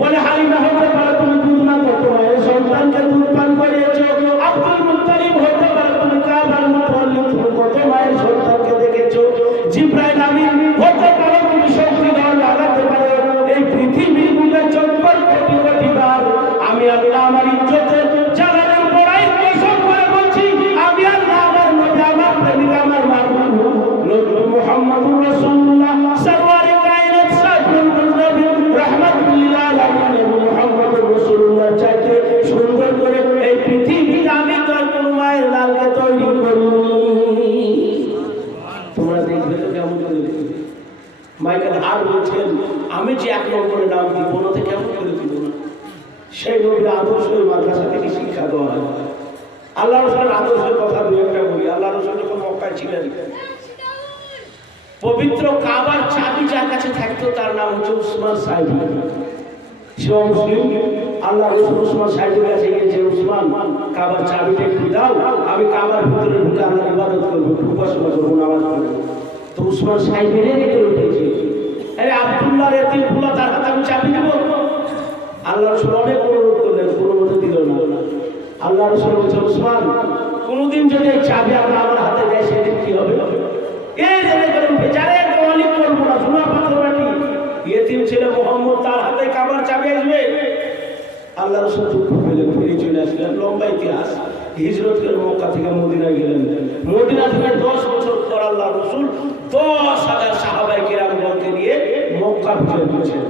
বলে হালিমা হতে পারে তুমি দুধ না কত মায়ের সন্তানকে দুধ পান করিয়েছো। আব্দুল মুত্তালিব হতে পারে তুমি কাবার মুতাওয়াল্লি, তুমি কত মায়ের সন্তানকে দেখেছো। জিবরাইল আমিন হতে পারে তুমি শক্তিধর লাগাতে পারো এই পৃথিবীর বুকে চক্কর কোটি কোটি বার। আমি আল্লাহ আমার ইজ্জতের জালালের বড়াই কসম করে বলছি, আমি আল্লাহ আমার নবী আমার প্রেমিক আমার মাহবুব নবী মুহাম্মদুর রাসূলুল্লাহ সরওয়ারে কায়নাত সাইয়্যিদুল মুরসালিন রাহমাতুল লিল আলামিন মুহাম্মদুর রাসূলুল্লাহ চাইতে সুন্দর করে এই পৃথিবীতে আমি তোর কোন মায়ের লালকে তৈরি করিনি। তোমরা দেখবে তো কেমন করে দেখবে। মাইকেল হার্ট বলছেন আমি যে 1 নম্বরে নাম দিব না তো কেমন করে দিব না। সেই নবীর আদর্শ মাদ্রাসা থেকে শিক্ষা দেওয়া হয়। আল্লাহ রাসূলের আদর্শের কথা দুই একটা বলি। আল্লাহ রাসূল যখন মক্কায় ছিলেন, পবিত্র কাবার চাবি যার কাছে থাকতো তার নাম হচ্ছে উসমান সাইদি। সে মুসলিম। আল্লাহ রাসূল উসমান সাইদির কাছে গিয়েছে, উসমান কাবার চাবিটা একটু দাও, আমি কাবার ভিতরে ঢুকে আল্লাহর ইবাদত করবো, উপাসনা করবো, নামাজ পড়বো। তো উসমান সাইদি রেগে উঠেছে, আরে আব্দুল্লাহর এতিম ফুলা তার হাতে আমি চাবি দেবো। আল্লাহ রাসূল অনেক অনুরোধ করলেন, কোনো মতে দিল না। আল্লাহ রাসূল বলছেন, উসমান কোনদিন যদি এই চাবি আমরা আমার হাতে দেয় সেদিন কি হবে? এই জেনে করে বেচারে দোয়ালি করবো না, সোনা পাথর মাটি এতিম ছেলে মুহাম্মদ তার হাতে কাবার চাবি আসবে। আল্লাহ রাসূল দুঃখ পেলেন, ফিরে চলে আসলেন। লম্বা ইতিহাস। হিজরত করে মক্কা থেকে মদিনায় গেলেন। মদিনা থেকে 10 বছর পর আল্লাহ রাসূল 10,000 সাহাবায়ে কিরামগণকে নিয়ে মক্কা বিজয় করেছেন।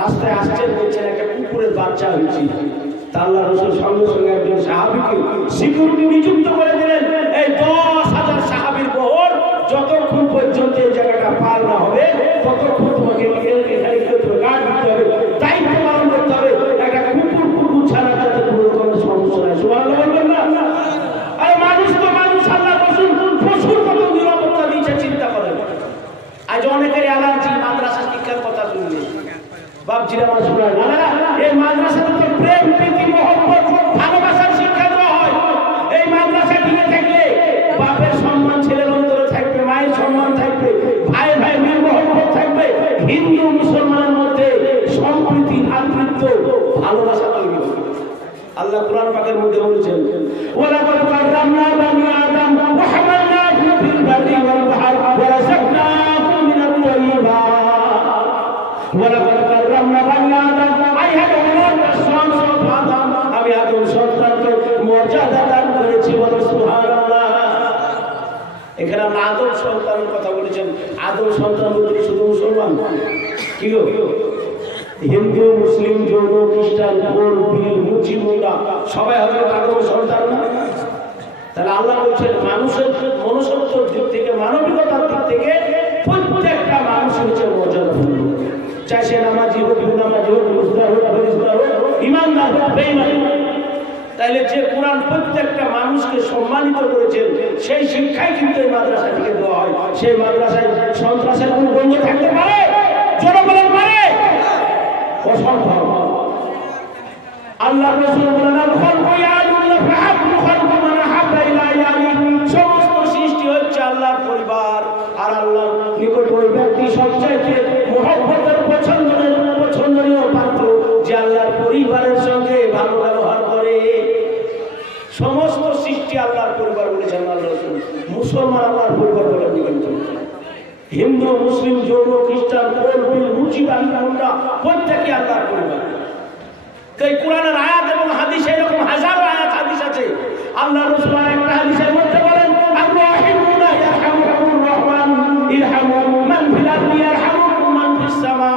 রাস্তায় আসছেন, দেখছেন একটা কুকুরের বাচ্চা হয়েছে। তা আল্লাহ রাসূল সঙ্গে সঙ্গে একজন সাহাবীকে সিকিউরিটি নিযুক্ত করে দিলেন। এই 10,000 সাহাবীর বহর যতক্ষণ পর্যন্ত এই জায়গাটা পার না হবে ততক্ষণ তোমাকে এখানে গার্ড দিতে হবে, দায়িত্ব পালন করতে হবে। একটা কুকুর ছাড়া যাতে কোনো সমস্যা নাই। সুবহানাল্লাহ বলবেন না? আরে মানুষ তো মানুষ, আল্লাহ রাসূল পশুর কত নিরাপত্তা দিয়েছে চিন্তা করেন। আজ অনেকের অ্যালার্জি মাদ্রাসা শিক্ষার কথা শুনলে। বাপজিরা আমার শোনা না, এই মাদ্রাসাতে তো প্রেম প্রীতি মহব্বত ভালোবাসার শিক্ষা দেওয়া হয়। এই মাদ্রাসা টিকে থাকলে বাপের সম্মান ছেলের অন্তরে থাকবে, মায়ের সম্মান থাকবে, ভাই ভাই মিল মহব্বত থাকবে, হিন্দু মুসলমানের মধ্যে সম্প্রীতি ভ্রাতৃত্ব ভালোবাসা তৈরি হবে। আল্লাহ কুরআন পাকের মধ্যে বলেছেন, ওয়ালাকাদ কাররামনা বানি আদম ওয়া হামালনাহুম ফিল বাররি ওয়াল বাহরি ওয়া রাযাকনাহুম মিনাত তাইয়্যিবাত। ওয়ালাকাদ কাররামনা বানি আদম, I have honoured the sons of Adam, আমি আদম সন্তানকে মর্যাদা দান করেছি। বলো সুবহানাল্লাহ। এখানে আমরা আদম সন্তানের কথা বলেছেন। আদম সন্তান বলতে শুধু মুসলমান কি গো? হিন্দু, মুসলিম, জৈন, খ্রিস্টান, বোর, বিল, মুচি, মুন্ডা সবাই হবে আদম সন্তান না? তাহলে আল্লাহ বলছেন মানুষের মনুষ্যত্বের দিক থেকে, মানবিকতার দিক থেকে প্রত্যেকটা মানুষ হচ্ছে মর্যাদাপূর্ণ। চাই সে নামাজি হোক, বেনামাজি হোক, মুসলিম হোক, ফেরেশতা হোক, ঈমানদার হোক, বেঈমান হোক। তাইলে যে কোরআন প্রত্যেকটা মানুষকে সম্মানিত করেছেন, সেই শিক্ষাই কিন্তু এই মাদ্রাসা থেকে দেওয়া হয়। সেই মাদ্রাসায় সন্ত্রাসের কোনো গন্ধ থাকতে পারে? জনগণের পারে? অসম্ভব। আল্লাহ রাসূল বলেন, আল খালকু ইয়ালুল্লাহ ফাহাব্বু খালকু মান আহাব্বা ইলা ইয়ালি। সমস্ত সৃষ্টি হচ্ছে আল্লাহর পরিবার, আর আল্লাহর নিকট ওই ব্যক্তি সবচাইতে মহব্বতের পছন্দনীয় পাত্র যে আল্লাহর পরিবারের সঙ্গে ভালো ব্যবহার করে। সমস্ত সৃষ্টি আল্লাহর পরিবার বলেছেন আল্লাহ রাসূল। মুসলমান আল্লাহর পরিবার বলেন কিন্তু হিন্দু, মুসলিম, জৈন, খ্রিস্টান, বোর, বিল, মুচি, মুন্ডা প্রত্যেকই আল্লাহর পরিবার। এই কোরআনের আয়াত এবং হাদিসে এরকম হাজারো আয়াত হাদিস আছে। আল্লাহ রাসূল একটা হাদিসের মধ্যে বলেন, আর-রাহিমুনা ইয়ারহামুহুমুর রাহমান ইরহামু মান ফিল আরদি ইয়ারহামুকুম মান ফিস সামা।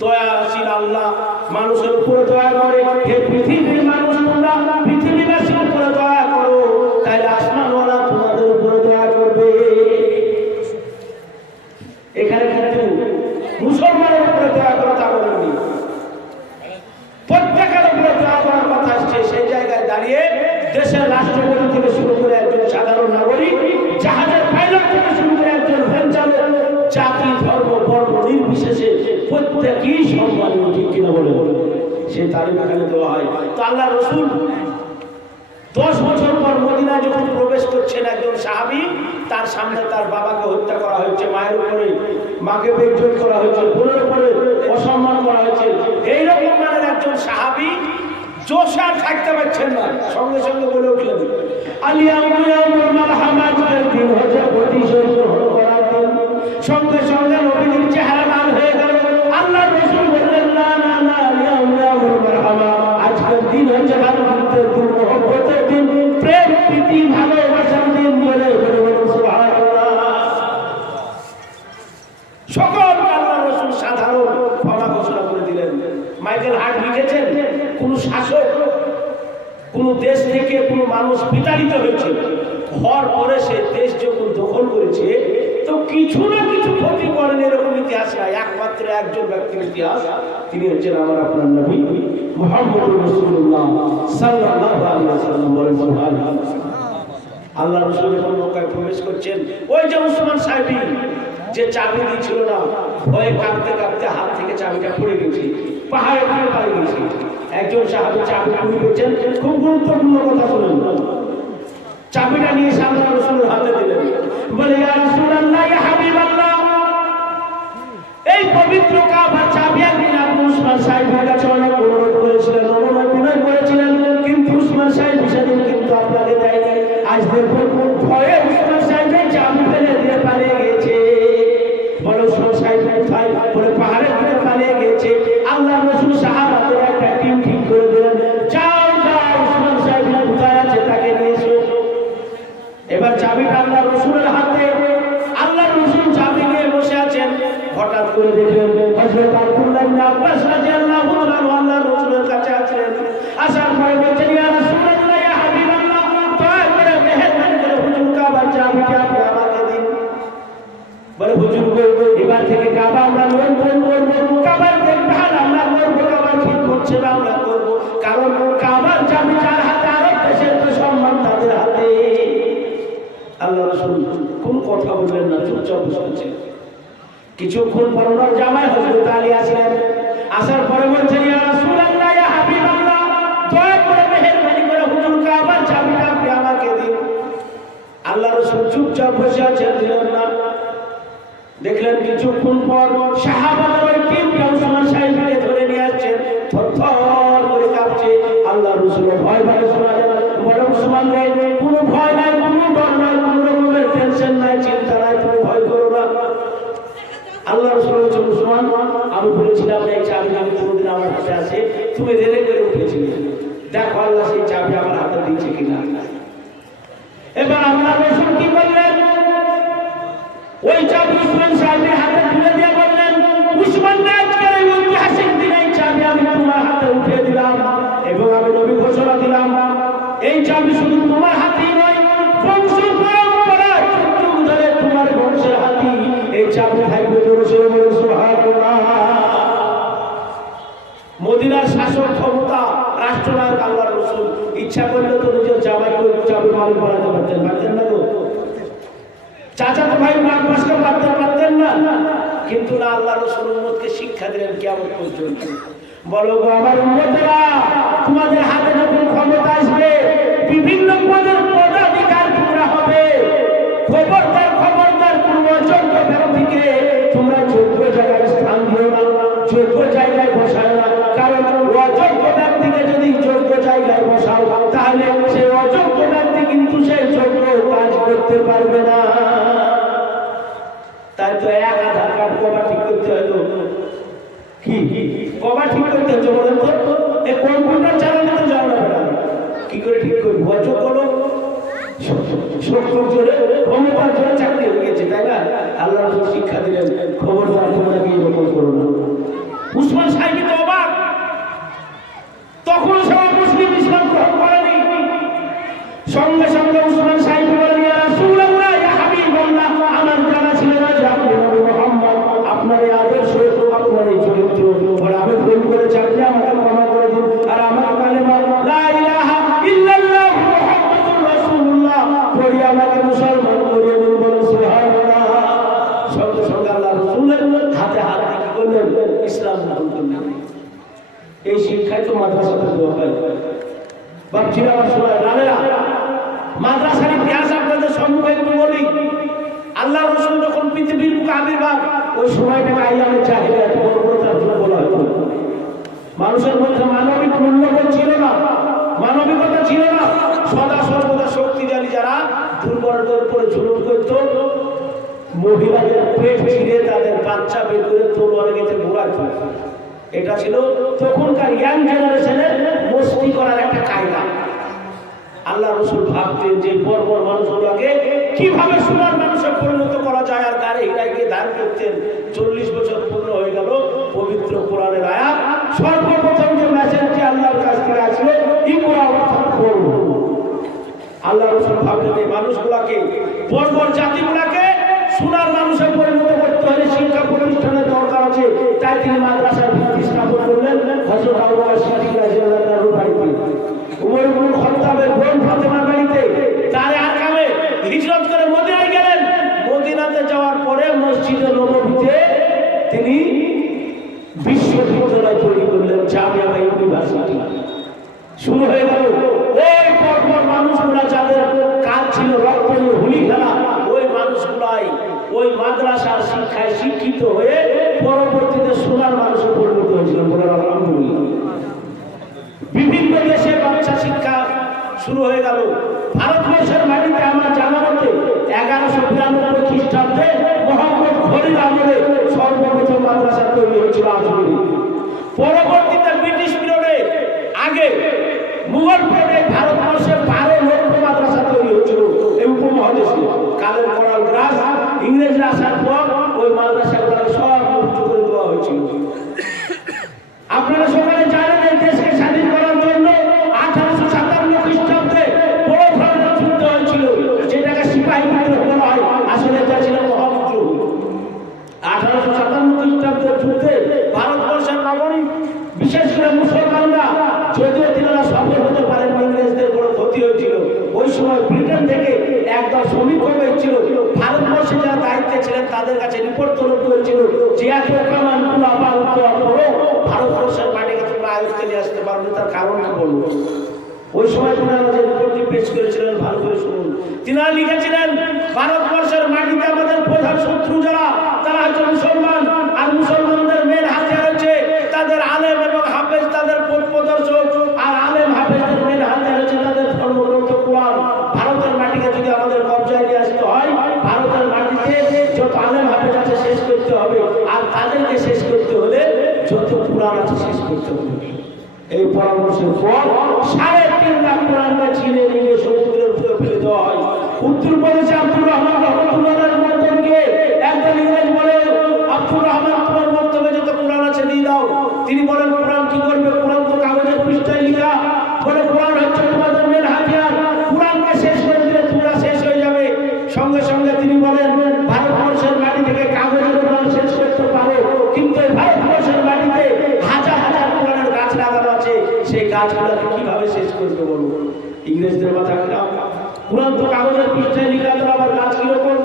দয়াশীল আল্লাহ মানুষের উপরে দয়া করে। হে পৃথিবীর মানুষ, তোমরা পৃথিবীবাসীর উপরে দয়া করো, তাইলে আসমানওয়ালা তোমাদের উপরে দয়া করবে। এখানে কিন্তু মুসলমানের উপরে দয়া করো তা বলেননি, প্রত্যেকের উপরে দয়া করার কথা আসছে। সেই জায়গায় দাঁড়িয়ে দেশের রাষ্ট্রপতি থেকে শুরু করে একজন সাধারণ নাগরিক, জাহাজের পাইলট থেকে শুরু করে একজন ভ্যান চালক, জাতি, ধর্ম, বর্ণ নির্বিশেষে প্রত্যেকেই সম্মানীয়, ঠিক কিনা বলে সেই তারিখ এখানে দেওয়া হয়। তো আল্লাহ রাসূল 10 বছর পর মদিনায় যখন প্রবেশ করছেন, একজন সাহাবী, তার সামনে তার বাবাকে হত্যা করা হয়েছে, মায়ের উপরে মাকে বেজ্জত করা হয়েছে, বোনের উপরে অসম্মান করা হয়েছে। এইরকম মানের একজন সাহাবী জোশ আর থাকতে পারছেন না, সঙ্গে সঙ্গে বলে উঠলেন, আলিয়াউল মারহামাত দিন হচ্ছে প্রতিশোধ গ্রহণ করার দিন। সঙ্গে সঙ্গে নবীর চেহারা লাল হয়ে গেল। আল্লাহ রাসূল বললেন, না না না, আলিয়াউল মারহামা, আজকের দিন হচ্ছে ভালোবাসার দিন, মহব্বতের দিন, প্রেম প্রীতি ভালোবাসার দিন। বলে সুবহানাল্লাহ। সকল আল্লাহ রাসূল সাধারণ ক্ষমা ঘোষণা করে দিলেন। মাইকেল হার্ট লিখেছেন, কোন শাসক কোন দেশ থেকে কোন মানুষ বিতাড়িত হয়েছে, হওয়ার পরে সে দেশ যখন দখল করেছে তো কিছু না কিছু ক্ষতি করেন, এরকম ইতিহাস নাই। একমাত্র একজন ব্যক্তির ইতিহাস, তিনি হচ্ছেন আমার আপনার নবী মুহাম্মদুর রাসূলুল্লাহ সাল্লাল্লাহু আলাইহি ওয়াসাল্লাম। বলেন সুবহানাল্লাহ। আল্লাহ রাসূল যখন মক্কায় প্রবেশ করছেন, ওই যে উসমান সাহেবী যে চাবি দিয়েছিল না, ভয়ে কাঁপতে কাঁপতে হাত থেকে চাবিটা পড়ে গেছে, পাহাড়ে পাহাড়ে পাড়ে গেছে। একজন সাহাবী চাবি খুলে পেয়েছেন। খুব গুরুত্বপূর্ণ কথা শুনুন। চাবিটা নিয়ে সামনে রাসূলের হাতে দিলেন, বলে, ইয়া রাসূলুল্লাহ, ইয়া হাবিবাল্লাহ, এই পবিত্র কাবার চাবি একদিন আপনি উসমান সাহেবের কাছে অনেক অনুরোধ করেছিলেন, বিনয় করেছিলেন, কিন্তু উসমান সাহেব সেদিন কিন্তু আপনাকে দেয়নি। আজ দেখুন ভয়ে উসমান সাহেবের চাবি ফেলে দিয়ে পালিয়ে গেছে। বলে উসমান সাহেব কোথায়? বলে পাহাড়ের দিকে পালিয়ে গেছে। আল্লাহ রাসূল সাহাবাদের একটা টিম ঠিক করে দিলেন, যাও যাও, উসমান সাহেব কোথায় আছে তাকে নিয়ে এসো। এবার চাবিটা আল্লাহ রাসূলের হাতে। আল্লাহ রাসূল চাবি নিয়ে বসে আছেন। হঠাৎ করে দেখলেন হযরত আব্দুল্লাহ ইবনে আব্বাস রাদিয়াল্লাহু তাআলা আল্লাহ রাসূলের কাছে আছেন। আসার পরে বলছেন, ইয়া রাসূলুল্লাহ, ইয়া হাবিবাল্লাহ, দয়া করে মেহেরবানি করে হুজুর কাবার চাবিটা আপনি আমাকে দিন। বলে, হুজুর এবার থেকে কাবা আমরা নিয়ন্ত্রণ করব, কাবার দেখভাল আমরা করব, কাবার ঠিক করছে না আমরা করব, কারণ কাবার চাবি যার হাতে আরব দেশের তো সম্মান তাদের হাতে। আল্লাহ রাসূল কোন কথা বললেন না, চুপচাপ বসে আছেন। কিছুক্ষণ পর ওনার জামাই হযরত আলী আসলেন। কিছুক্ষণ পর সাহাবাদের ওই টিমটা উসমান সাহেবকে ধরে নিয়ে আসছেন, থরথর করে কাঁপছে। আল্লাহ রাসূল ভয় ভয় শোনা যায়, বলে উসমান রে, কোনো ভয় নাই, কোনো ডর নাই, কোনো রকমের টেনশন নাই, চিন্তা নাই, তুমি ভয় করো না। আল্লাহ রাসূল বলেছেন, উসমান, আমি বলেছিলাম এই চাবি আমি কোনোদিন আমার হাতে আছে, তুমি রেলে করে উঠেছিলে, দেখো আল্লাহ সেই চাবি আমার হাতে দিয়েছে কিনা। এবার আল্লাহ রাসূল কি করলেন, ওই চাবি উসমান সাহেবের হাতে তুলে দিয়ে বললেন, উসমান রে, আজকের এই ঐতিহাসিক দিনে এই চাবি আমি তোমার হাতে উঠিয়ে দিলাম এবং আমি নবী ঘোষণা দিলাম, এই চাবি শুধু তোমার হাতেই নয়, বংশ পরম্পরায় যুগ ধরে তোমার বংশের হাতে এই চাবি থাকবে। সুবহানাল্লাহ। মদিনার শাসক ক্ষমতা, রাষ্ট্রনায়ক আল্লাহ রাসূল ইচ্ছা করলে তো নিজের জামাইকে চাবি মালিক বানাতে পারতেন, পারতেন না তো? চাচাতো ভাই মাসকে পারতেন, পারতেন না? কিন্তু না, আল্লাহ রাসূল উম্মতকে শিক্ষা দিলেন কিয়ামত পর্যন্ত, বলো গো আমার উম্মতেরা, তোমাদের হাতে যখন ক্ষমতা আসবে, বিভিন্ন পদের পদাধিকার তোমরা হবে, খবরদার খবরদার, কোন অযোগ্য ব্যক্তিকে তোমরা যোগ্য জায়গায় স্থান দিও না, যোগ্য জায়গায় বসাও না। কারণ অযোগ্য ব্যক্তিকে যদি যোগ্য জায়গায় বসাও, তাহলে সেই অযোগ্য ব্যক্তি কিন্তু সেই যোগ্য কাজ করতে পারবে না। তাই তো এক আধার কার্ড কবা ঠিক করতে হলো, কি কবা ঠিক করতে হচ্ছে বলেন তো? এই কম্পিউটার চালানো তো যাও না, কি করে ঠিক করবো? অযোগ্য লোক শক্তির জোরে, ক্ষমতার জোরে চাকরি হয়ে গেছে, তাই না? আল্লাহ রাসূল শিক্ষা দিলেন, খবরদার তোমরা কি এরকম করো না। উসমান সাহেব তো অবাক, তখন সব মুসলিম ইসলাম গ্রহণ করেনি। সঙ্গে সঙ্গে উসমান সাহেব বলেন, ইয়া রাসূলুল্লাহ, ইয়া হাবিবাল্লাহ, আমার জানা ছিল না যে আপনি নবী মুহাম্মদ, আপনার এই আদর্শ, আপনার এই চরিত্র, বলে আমি ভুল করেছি, আপনি আমাকে ক্ষমা করে দিন, আর আমার কালেমা লা ইলাহা ইল্লাল্লাহ মুহাম্মাদুর রাসূলুল্লাহ পড়ি আমাকে মুসলমান করে দিন, বলে সুবহানাল্লাহ। সঙ্গে সঙ্গে আল্লাহ রাসূলের হাতে হাত দিয়ে কি করলেন? ইসলাম গ্রহণ করলেন। এই শিক্ষায় তো মাদ্রাসাতে দেওয়া হয়। বাপজিরা আমার শোনায়, রানেরা, মাদ্রাসার ইতিহাস আপনাদের সম্মুখে একটু বলি। আল্লাহ রাসূল যখন পৃথিবীর বুকে আবির্ভাব, ওই সময়টাকে আইয়ামে জাহিলিয়াত বর্বরতার যুগ বলা হতো। মানুষের মধ্যে মানবিক মূল্যবোধ ছিল না, মানবিকতা ছিল না, সদা সর্বদা শক্তিশালী যারা দুর্বলদের উপরে জুলুম করত, মহিলাদের পেট ছিঁড়ে তাদের বাচ্চা বের করে তলোয়ার গেঁথে ঘোরাতো। এটা ছিল তখনকার ইয়াং জেনারেশনের মস্তি করার একটা কায়দা। আল্লাহ রাসূল ভাবতেন যে বর্বর মানুষগুলোকে কিভাবে সোনার মানুষে পরিণত করা যায়, আর গাড়ি হিরায় গিয়ে দান করতেন। 40 বছর পূর্ণ হয়ে গেল, পবিত্র কোরআনের আয়াত সর্বপ্রথম যে মেসেজটি আল্লাহর কাছ থেকে আসলো, ইকরা অর্থাৎ পড়ো। আল্লাহ রাসূল ভাবলেন এই মানুষগুলোকে, বর্বর জাতিগুলোকে সোনার মানুষে পরিণত করতে হলে শিক্ষা প্রতিষ্ঠানের দরকার আছে। তাই তিনি মাদ্রাসার ভিত্তি স্থাপন করলেন হযরত আবু বকর সিদ্দিক রাদিয়াল্লাহু আনহুর বাড়িতে, উমর ইবনে খাত্তাবের বোন ফাতেমার বাড়িতে, তারে আকামে হিজরত করে মদিনায় গেলেন। মদিনাতে যাওয়ার পরে মসজিদে নববীতে তিনি বিশ্ববিদ্যালয় তৈরি করলেন, জামিয়া বা ইউনিভার্সিটি শুরু হয়ে গেল। ওই পরপর মানুষগুলা যাদের কাজ ছিল রক্ত নিয়ে হুলি খেলা, ওই মানুষগুলাই ওই মাদ্রাসার শিক্ষায় শিক্ষিত হয়ে পরবর্তীতে সোনার মানুষে পরিণত হয়েছিল। আলহামদুলিল্লাহ। বিভিন্ন দেশে বাচ্চা শিক্ষা শুরু হয়ে গেল। ভারতবর্ষের মাটিতে আমার জানা মতে 1192 খ্রিস্টাব্দে মোহাম্মদ ঘড়ির আমলে সর্বপ্রথম মাদ্রাসা তৈরি হয়েছিল আজমিরে। পরবর্তীতে ব্রিটিশ পিরিয়ডে, আগে মুঘল পিরিয়ডে ভারতবর্ষে 12 লক্ষ মাদ্রাসা তৈরি হয়েছিল এই উপমহাদেশে। কালের করাল গ্রাস ইংরেজরা আসার পর ওই মাদ্রাসাগুলোকে সব মুক্ত করে দেওয়া হয়েছিল। আপনারা সকালে জানেন এই দেশকে স্বাধীন করার জন্য 1857 খ্রিস্টাব্দে বড় ধরনের যুদ্ধ হয়েছিল, যেটাকে সিপাহী বিদ্রোহ বলা হয়, আসলে এটা ছিল মহাবিদ্রোহ। 1857 খ্রিস্টাব্দের যুদ্ধে ভারতবর্ষের নাগরিক, বিশেষ করে মুসলমানরা, যদিও তিনারা সফল হতে পারেন, ইংরেজদের বড় ক্ষতি হয়েছিল। ওই সময় ব্রিটেন থেকে একদল সমীক্ষক হয়েছিল, ভারতবর্ষে যারা দায়িত্বে ছিলেন তাদের কাছে রিপোর্ট তলব করেছিল যে এত কামানগুলো আবার ভারতবর্ষের মাটিকে তোমরা আয়ত্তে নিয়ে আসতে পারবে, তার কারণ কি বলবো। ওই সময় তিনারা যে রিপোর্টটি পেশ করেছিলেন, ভালো করে শুনুন। তিনারা লিখেছিলেন, ভারতবর্ষের মাটিতে আমাদের প্রধান শত্রু যারা, তারা হচ্ছে মুসলমান, আর মুসলমানদের মেন হাতিয়ার হচ্ছে তাদের আলেম এবং হাফেজ, তাদের পথ প্রদর্শক। আর আলেম হাফেজদের মেন হাতিয়ার হচ্ছে তাদের ধর্মগ্রন্থ কোরআন। ভারতের মাটিকে যদি আমাদের কবজায় নিয়ে আসতে হয়, ভারতের মাটিতে যত আলেম হাফেজ আছে শেষ করতে হবে, আর তাদেরকে শেষ করতে হলে যত কোরআন আছে শেষ করতে হবে। এই পরামর্শের পর 3.5 লাখ কোরআনকে ছিনে নিয়ে সমুদ্রের উপরে ফেলে দেওয়া হয়। উত্তরপ্রদেশে আব্দুর রহমান রহমতুল্লাহর মন্তব্যকে একজন ইংরেজ বলে, আব্দুর রহমান তোমার মন্তব্যে যত কোরআন আছে দিয়ে দাও। তিনি বলেন কোরআন কি করবে? কোরআন তো কাগজের পৃষ্ঠায় লেখা। বলে কোরআন হচ্ছে তোমাদের মেন হাতিয়ার, কোরআনকে শেষ করে দিলে তোমরা শেষ হয়ে যাবে। সঙ্গে সঙ্গে তিনি বলেন ভারতবর্ষের মাটি থেকে কাগজের কোরআন শেষ করতে পারো, কিন্তু ভারতবর্ষের মাটিতে হাজার হাজার কোরআনের গাছ লাগানো আছে, সেই গাছগুলোকে কিভাবে শেষ করবে বলুন? ইংরেজদের মাথা খারাপ। কোরআন তো কাগজের পৃষ্ঠায় লেখা, তো আবার গাছ কিরকম,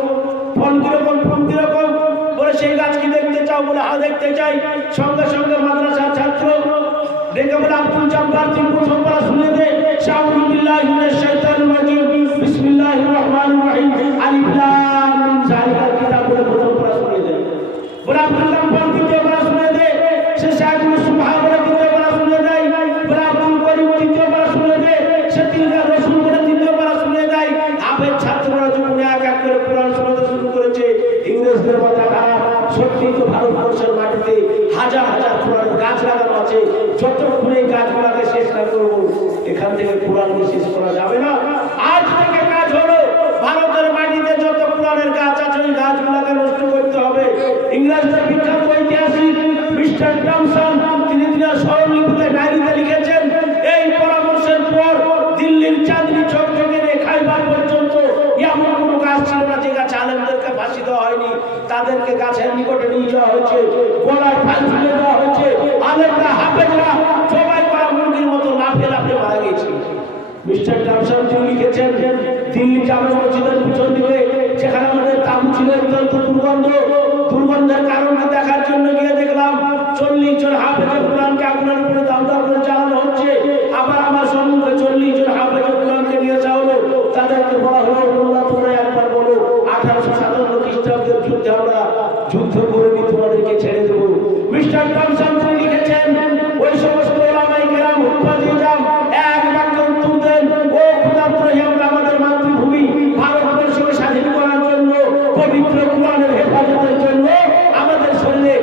ফল কিরকম, ফুল কিরকম? বলে সেই গাছ কি দেখতে চাও? বলে হ্যাঁ দেখতে চাই। সঙ্গে সঙ্গে মাদ্রাসার ছাত্র ডেকে বলে আব্দুল জব্বার তুই প্রথম পারা শুনে দে। আউযু বিল্লাহি মিনাশ শাইতানির রাজিম, বিসমিল্লাহির রহমানির রহিম, আলিফ লাম মিম যালিকাল কিতাব বলে প্রথম পারা শুনে দে। বলে আব্দুল জব্বার দ্বিতীয় পারা শুনে দে। সে শাইখুল সুবহান বলে দ্বিতীয় পারা শুনে দেয়। বলে আব্দুল করিম তৃতীয় পারা শুনে দে। সে তিলকার রাসূল বলে তৃতীয় পারা শুনে দেয়। আবেদ ছাত্ররা যখন এক এক করে কোরআন শোনাতে শুরু করেছে, ইংরেজদের মাথা খারাপ। সত্যি তো ভারতবর্ষের মাটিতে হাজার হাজার কোরআনের গাছ লাগানো আছে, যতক্ষণ এই গাছগুলোকে শেষ না করবো এখান থেকে কোরআনকে শেষ করা যাবে না। আজ থেকে কাজ হলো ভারতের মাটিতে যত কোরআনের গাছ আছে ওই গাছগুলোকে নষ্ট করতে হবে। ইংরেজদের বিখ্যাত ঐতিহাসিক মিস্টার টমসন তিনি তার স্মরণলিপিতে ডায়েরিতে লিখেছেন, এই পরামর্শের পর দিল্লির চাঁদনি চক থেকে খাইবার পর্যন্ত এমন কোনো গাছ ছিল না যে গাছ আলেমদেরকে ফাঁসি দেওয়া হয়নি। তাদেরকে গাছের নিকটে নিয়ে যাওয়া হয়েছে, গলায় ফাঁস ঝুলে দেওয়া হয়েছে। আলেমরা হাফেজরা জবাই করা মুরগির মতো লাফে লাফে মারা গেছে। মিস্টার টমসন তিনি লিখেছেন, দিল্লি জামে মসজিদের পিছন দিকে যেখানে আমাদের তাবু ছিল অত্যন্ত দুর্গন্ধের কারণকে দেখার জন্য গিয়ে দেখলাম 40 জন হাফেজের কোরআনকে আগুনের উপরে দাও দাও করে জ্বালানো হচ্ছে। আবার আমার সম্মুখে 40 জন হাফেজের কোরআনকে নিয়ে আসা হলো। তাদেরকে বলা হলো মোল্লা তোমরা একবার বলো 1857 খ্রিস্টাব্দের যুদ্ধে আমরা যুদ্ধ করে নিয়ে তোমাদেরকে ছেড়ে দেবো। মিস্টার টমসন তিনি লিখেছেন, ওই সমস্ত ওলামায়ে কেরাম হুফাজে জাম এক বাক্যে উত্তর দেন, ও ক্ষুধার্ত আমরা আমাদের মাতৃভূমি ভারতবর্ষকে স্বাধীন করার জন্য, পবিত্র কোরআনের হেফাজতের জন্য আমাদের শরীরে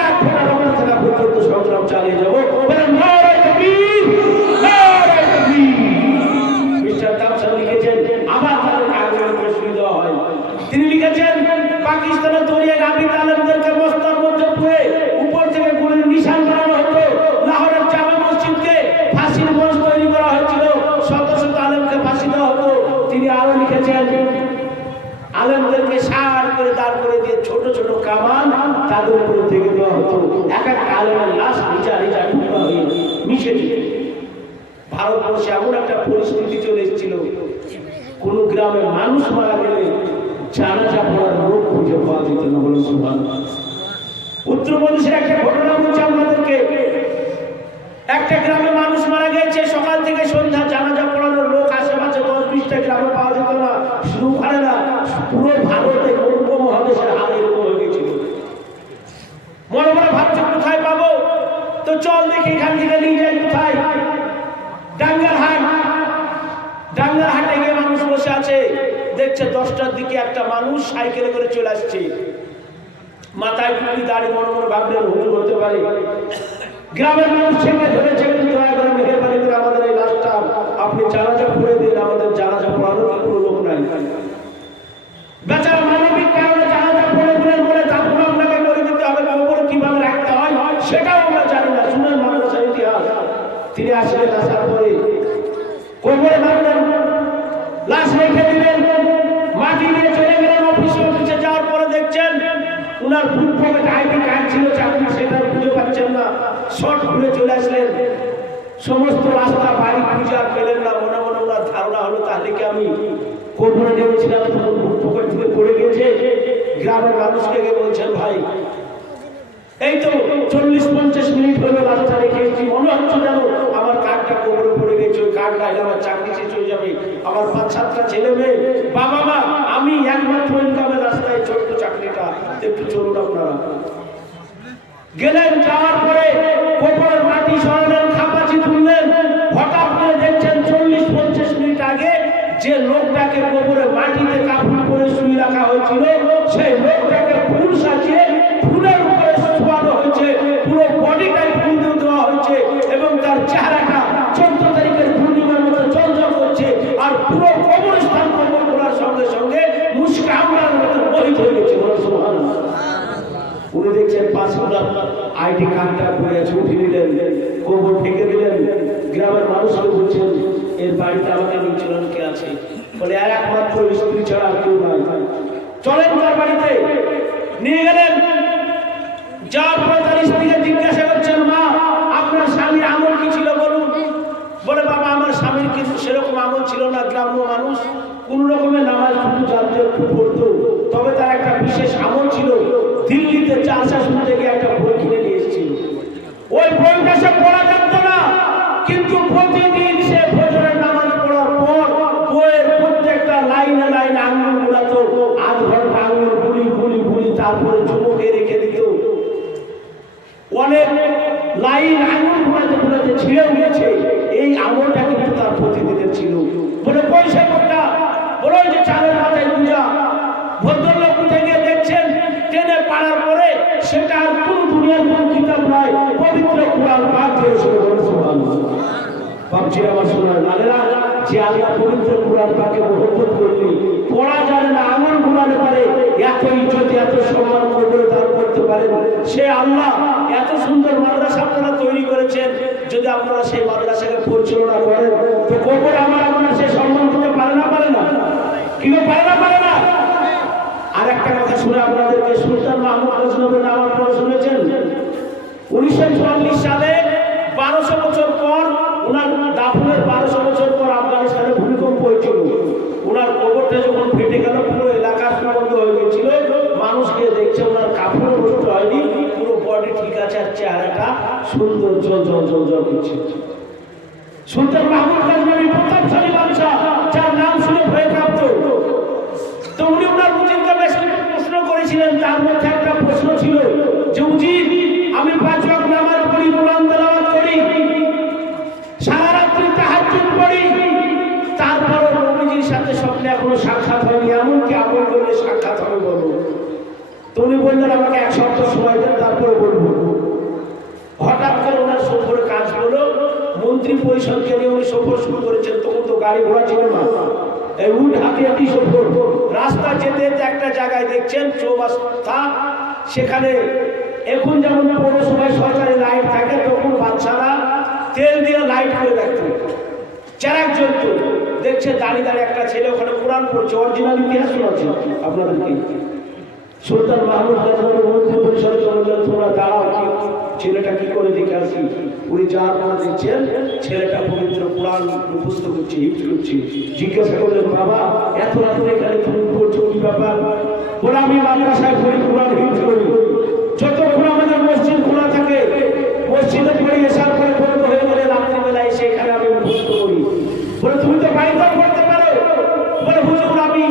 এক ফোঁটা রক্ত থাকা পর্যন্ত সংগ্রাম চালিয়ে যাবো। নারায়ে তাকবীর, নারায়ে তাকবীর। মিস্টার টমসন লিখেছেন, আবার তাদেরকে আগুনের উপরে শুয়ে দেওয়া হয়। তিনি লিখেছেন, পাকিস্তানের দরিয়ায় আবিদ আলেমদেরকে বস্তার মধ্যে পুরে উপর থেকে গুলির নিশান বানানো হতো। লাহোরের জামে মসজিদকে ফাঁসির মঞ্চ তৈরি করা হয়েছিল, শত শত আলেমকে ফাঁসি দেওয়া হতো। তিনি আরো লিখেছেন, আলেমদেরকে সার করে দাঁড় করে দিয়ে ছোট ছোট কামান তাদের উপরে থেকে দেওয়া হতো। এক এক আলেমের লাশ নিচা নিচা টুকরা হয়ে মিশে যেত। ভারতবর্ষে এমন একটা পরিস্থিতি চলে এসেছিল, কোন গ্রামে মানুষ মারা গেলে জানাজা পড়ার লোক খুঁজে পাওয়া যেত না। বলুন সুবহানাল্লাহ। উত্তরপ্রদেশের একটা ঘটনা বলছি আপনাদেরকে। একটা গ্রামে মানুষ মারা গেছে, সকাল থেকে সন্ধ্যা জানাজা পড়ানোর লোক আশেপাশে 10-20টা গ্রামে পাওয়া যেত না। শুধু ওখানে না, পুরো ভারতে উপমহাদেশের হাল এরকম হয়ে গেছিল। মনে মনে ভাবছে কোথায় পাবো, তো চল দেখি এখান থেকে নিয়ে যাই কোথায়। ডাঙ্গার হাটে গিয়ে মানুষ বসে আছে, দেখছে 10টার দিকে একটা মানুষ সাইকেলে করে চলে আসছে, মাথায় টুপি দাড়ি, মনে মনে ভাবলেন হুজুর হতে পারে। গ্রামের মানুষ ছেড়ে ধরেছে, দয়া করে মেহেরবানি করে আমাদের এই লাশটা আপনি জানাজা পড়ে দিন, আমাদের জানাজা পড়ানোর কোনো লোক নাই। বেচারা মানবিক কারণে জানাজা পড়ে দিলেন, বলে দাফন আপনাকে করে দিতে হবে, কবর কিভাবে রাখতে হয় সেটাও আমরা জানি না। শুনেন মাদ্রাসার ইতিহাস। তিনি আসলেন, আসার পরে কবরে নামলেন, লাশ রেখে দিলেন, মাটি নিয়ে চলে গেলেন। অফিসে যাওয়ার পরে দেখছেন উনার বুক পকেটে আইডি কার্ড ছিল, চাকরি সেটা খুঁজে পাচ্ছেন না। শর্ট ঘুরে চলে আসলেন, সমস্ত রাস্তা বাড়ি খুঁজে আর পেলেন না। মনে মনে ওনার ধারণা হলো তাহলে কি আমি কবরে নেমেছিলাম তখন বুক পকেট থেকে পড়ে গেছে। গ্রামের মানুষকে বলছেন, ভাই এই তো 40-50 মিনিট হলো রাস্তা রেখে এসেছি, মনে হচ্ছে যেন আমার কার্ডটা কবরে পড়ে গেছে। ওই কার্ড না আমার চাকরি শেষ হয়ে যাবে, আমার 5-7টা ছেলে মেয়ে, বাবা মা, আমি একমাত্র ইনকামের রাস্তায় ছোট্ট চাকরিটা, একটু চলুন আপনারা। গেলেন, যাওয়ার পরে কবরের মাটি সরালেন, খাপাচি তুললেন। হঠাৎ করে দেখছেন 40-50 মিনিট আগে যে লোকটাকে কবরে মাটিতে কাফন করে শুয়ে রাখা হয়েছিল, সেই লোকটাকে ফুল সাজিয়ে ফুলের উপরে শোয়ানো হয়েছে, পুরো বডিটাই ফুল দিয়ে দেওয়া হয়েছে এবং তার চেহারাটা 14 তারিখের পূর্ণিমার মতো ঝলঝল করছে। আর পুরো কবরস্থান কবর করার সঙ্গে সঙ্গে মুশকে আমরার মতো মোহিত হয়ে গেছে। সুবহানাল্লাহ। উনি দেখছেন 5 আইডি কার্ডটা পড়ে আছে, উঠে নিলেন, কবর ঠেকে দিলেন। গ্রামের মানুষকে বলছেন, এর বাড়িতে আমাকে নিচলন কে আছে? বলে আর একমাত্র স্ত্রী ছাড়া আর কেউ নাই। চলেন তার বাড়িতে নিয়ে গেলেন। যার পর তার স্ত্রীকে জিজ্ঞাসা করছেন, মা আপনার স্বামীর আমল কি ছিল বলুন। বলে বাবা আমার স্বামীর কিন্তু সেরকম আমল ছিল না, গ্রাম্য মানুষ, কোন রকমের নামাজ শুধু জানতে একটু পড়তো। তবে তার একটা বিশেষ আমল ছিল, দিল্লিতে চাষা শুনতে গিয়ে একটা বই কিনে নিয়ে এসেছিল। ওই বইটা সে পড়া জানতো না, কিন্তু প্রতিদিন সে ফজরের নামাজ পড়ার পর বইয়ের প্রত্যেকটা লাইনে লাইনে আঙুল গুলাতো, আধ ঘন্টা আঙুল গুলি গুলি গুলি তারপরে চুমুকে রেখে দিত। অনেক লাইন আঙুল গুলাতে গুলাতে ছিঁড়েও গেছে। এই আমলটা কিন্তু তার প্রতিদিনের ছিল। বলে পয়সা কোনটা? বলো যে চালের মাথায় পূজা। ভদ্রলোক উঠে গিয়ে দেখছেন, টেনে পাড়ার পরে সেটা আর কোন দুনিয়ার কোন কিতাব নয়, পবিত্র কোরআন পাক হয়েছে। ভাবছি আমার শোনার নালেরা, যে আল্লাহ পবিত্র কোরআন পাকে মহব্বত করলে পড়া জানে না, আমল ঘুমাতে পারে, এত ইজ্জত এত সম্মান করে দান করতে পারেন, সে আল্লাহ এত সুন্দর মাদ্রাসা আপনারা তৈরি করেছেন। যদি আপনারা সেই মাদ্রাসাকে পরিচালনা করেন, তো কবর আমার আপনারা সে সম্মান দিতে পারে না? পারে না? কেউ পারে না? পারে না? আর একটা কথা শুনে আপনাদেরকে, সুলতান মাহমুদ গজনবীর নাম আপনারা শুনেছেন? 1944 সালে 1200 বছর পর ওনার দাফনের 1200 বছর পর আফগানিস্তানে ভূমিকম্প হয়েছিল। ওনার কবরটা যখন ফেটে গেল, পুরো এলাকা বন্ধ হয়ে গেছিল। মানুষকে দেখছে, ওনার কাপড় নষ্ট হয়নি, পুরো বডি ঠিক আছে, আর চেহারাটা সুন্দর জল জল জল জল করছে। সুলতান মাহমুদ গজনবী প্রতাপশালী বাদশা, যার নাম শুনে ভয় কাঁপত। তো উনি ওনার উজিরকে বেশ প্রশ্ন করেছিলেন। তার মধ্যে একটা প্রশ্ন ছিল যে, উজির আমি 5 ওয়াক্ত নামাজ পড়ি, কোরআন তেলাওয়াত করি, সারা রাত্রি তাহাজ্জুদ পড়ি, তারপরও নবীজির সাথে স্বপ্নে এখনো সাক্ষাৎ হয়নি, এমন কি আমল করলে সাক্ষাৎ হবে বলো? তো উনি বললেন, আমাকে 1 সপ্তাহ সময় দেন, তারপরে বলবো। হঠাৎ করে ওনার সফরে কাজ হলো, মন্ত্রী পরিষদকে নিয়ে উনি সফর শুরু করেছেন। তখন তো গাড়ি ঘোড়া ছিল না, এই উঠ হাঁটি হাঁটি সফর। রাস্তা যেতে যেতে একটা জায়গায় দেখছেন চৌরাস্তা, সেখানে এখন যেমন পৌরসভায় সরকারি লাইট থাকে, তখন বাচ্চারা তেল দিয়ে লাইট করে রাখতো, চেরাক জ্বলতো। দেখছে দাঁড়িয়ে দাঁড়িয়ে একটা ছেলে ওখানে কোরআন পড়ছে, অরিজিনাল ইতিহাস শোনাচ্ছে আপনাদেরকে। সুলতান মাহমুদ গজনবী মন্ত্রী পরিষদ বললেন, তোমরা দাঁড়াও, কি ছেলেটা কি করে দেখে আসি। উনি যার পরে দেখছেন ছেলেটা পবিত্র কোরআন মুখস্থ করছে, হিফজ করছে। জিজ্ঞাসা করলেন, বাবা এত রাত্রে এখানে তুমি পড়ছো, কি ব্যাপার? বলে আমি মাদ্রাসায় পড়ি, কোরআন হিফজ করি, যতক্ষণ আমাদের মসজিদ খোলা থাকে মসজিদে পড়ি, এসার পরে বন্ধ হয়ে গেলে রাত্রিবেলায় সেখানে আমি মুখস্থ করি। বলে তুমি তো বাড়িতেও পড়তে পারো। বলে হুজুর আমি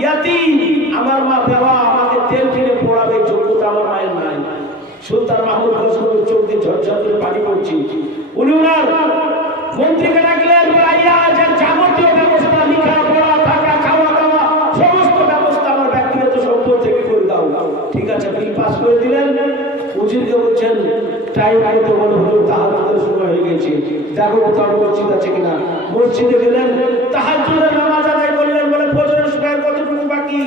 ইয়াতীম, আমার মা বাবা আমাকে তেল কিনে পড়াবে, যোগ্যতা আমার মায়ের নাই। সুলতান মাহমুদ গজনবীর চোখ দিয়ে ঝরঝর করে পানি পড়ছে। উনি ওনার মন্ত্রীকে ডাকলেন, আইয়া যে যাবতীয় ব্যবস্থা, লিখা পড়া থাকা খাওয়া দাওয়া সমস্ত ব্যবস্থা আমার ব্যক্তিগত সম্পদ থেকে করে দাও। ঠিক আছে, বিল পাস করে দিলেন। উজিরকে বলছেন, টাইম আইতে বলো হুজুর তাহাজ্জুদের সময় হয়ে গেছে, দেখো কোথাও মসজিদ আছে কিনা। মসজিদে গেলেন, তাহাজ্জুদের নামাজ আদায় করলেন। বলে ফজরের সময় কতটুকু বাকি?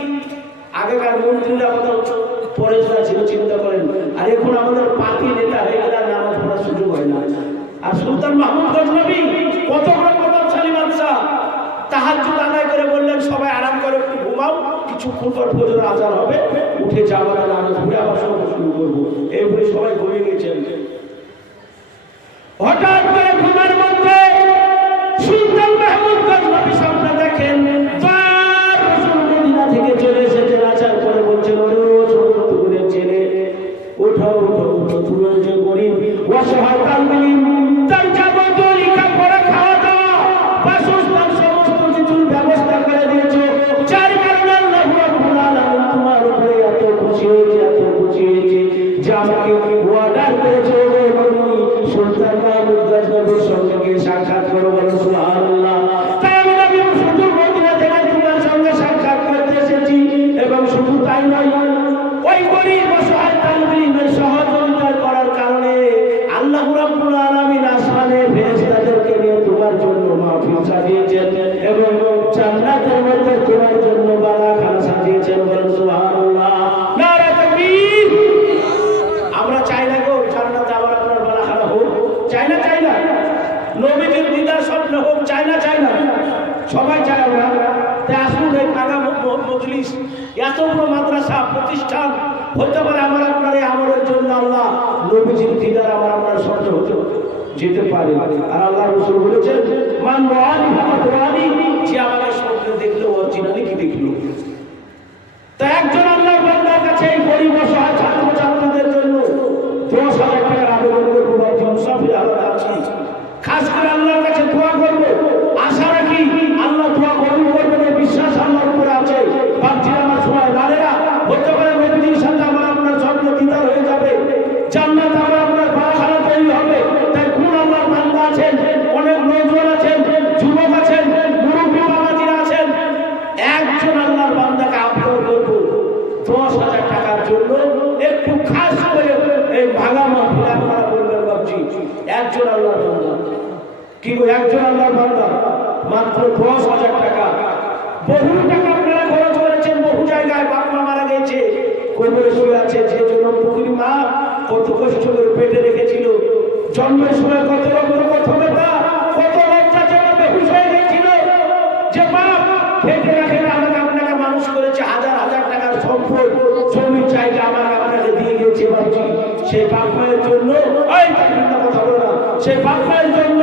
আগেকার মন্ত্রীরা কত পরে যারা ছিল চিন্তা করেন, আর এখন আমাদের পার্টি নেতা হয়ে গেলে নামাজ পড়ার সুযোগ হয় না। আর সুলতান মাহমুদ গজনবী কত বড় প্রতাপশালী বাদশা, তাহাজ্জুদ আদায় করে বললেন, সবাই আরাম করে একটু ঘুমাও, কিছুক্ষণ পর ফজর আজান হবে, উঠে জামাতে নামাজ পড়ে আবার সব শুরু করবো। এই বলে সবাই ঘুমিয়ে গেছেন। হঠাৎ করে ঘুমের মধ্যে সুলতান মাহমুদ গজনবী স্বপ্ন দেখেন, রাসূল মদিনা থেকে চলে এসেছেন। আচার করে বলছেন, ওরে ছেলে, ওঠো ওঠো ওঠো, তুমি যে গরিব অসহায় তালবিন, তার যাবতীয় লেখাপড়া খাওয়া দাওয়া বাসস্থান সমস্ত কিছুর ব্যবস্থা করে দিয়েছো, যার কারণে আল্লাহ রাব্বুল আলামিন তোমার উপরে এত খুশি হয়ে অর্ডার করেছে সুলতান মাহমুদ গজনবীর সঙ্গে গিয়ে সাক্ষাৎ করো, বলো সুবহানাল্লাহ। তাই আমি শুধু মদিনা থেকে তোমার সঙ্গে সাক্ষাৎ করতে এসেছি, এবং শুধু তাই নয়, ওই গরিব অসহায় তালবীনের সহযোগিতা করার কারণে আল্লাহ রাব্বুল আলামিন আসমানে ফেরেশতাদেরকে নিয়ে তোমার জন্য মাহফিল সাজিয়েছেন, এবং জান্নাতের মধ্যে তোমার জন্য বালাখানা সাজিয়েছেন, বলো সুবহানাল্লাহ। নারে তাকবীর। আমরা চাই না গো জান্নাতে আবার আপনার বালাখানা হোক, চাই না? চাই না? নবীজির দিদার স্বপ্ন হোক, চাই না? চাই না? সবাই চাই আমরা। তাই আসুন, এই পাগা মজলিস, এত বড় মাদ্রাসা প্রতিষ্ঠান হতে পারে আমার আপনার এই আমলের জন্য আল্লাহ নবীজির দিদার আমার আপনার স্বপ্ন হতে যেতে পারে। আর আল্লাহ রাসূল বলেছেন, মান রাআনি ফাকাদ রাআনি, যে আমাকে স্বপ্নে দেখলো অরিজিনালি কি দেখলো। তা একজন আল্লাহর বান্দার কাছে এই গরিব অসহায় ছাত্রছাত্রীদের জন্য 10,000 টাকার আবেদন করবো, বাবা মুসাফির আলাদা আছি, খাস করে আল্লাহর কাছে দোয়া করবো, আশা রাখি আল্লাহ দোয়া কবুল করবেন, এই বিশ্বাস আল্লাহর উপরে আছে। বাপজি আমার সময় দাঁড়েরা হতে পারে নবীজির সাথে আমার আপনার স্বপ্ন দিদার হয়ে যাবে, জান্নাত আমার আপনার বালাখানা তৈরি হবে। তাই কোন আল্লাহর বান্দা আছেন, অনেক নওজোয়ান আছেন, যুবক আছেন, মুরব্বী বাবাজিরা আছেন, একজন আল্লাহর বান্দাকে আবেদন করবো 10,000 টাকার জন্য, একটু খাস করে এই ভাঙা মাহফিল আপনারা বলবেন বাপজি, একজন আল্লাহর বান্দা কি গো, একজন আল্লাহর বান্দা মাত্র 10,000 টাকা। বহু টাকা আপনারা খরচ করেছেন, বহু জায়গায় বাপ মা মারা গেছে, কবরে শুয়ে আছে, যে জন্য পুকুরি মা কত কষ্ট করে পেটে রেখেছিল, জন্মের সময় কত রক্ত, কত ব্যথা, কত লজ্জা জন্য বেহুশ হয়ে গেছিল, যে বাপ পেটে রাখে আমাকে আপনাকে মানুষ করেছে, হাজার হাজার টাকার সম্পদ জমি জায়গা আমাকে আপনাকে দিয়ে গেছে বাপজি, সেই বাপ মায়ের জন্য কথা বলো না, সেই বাপ মায়ের জন্য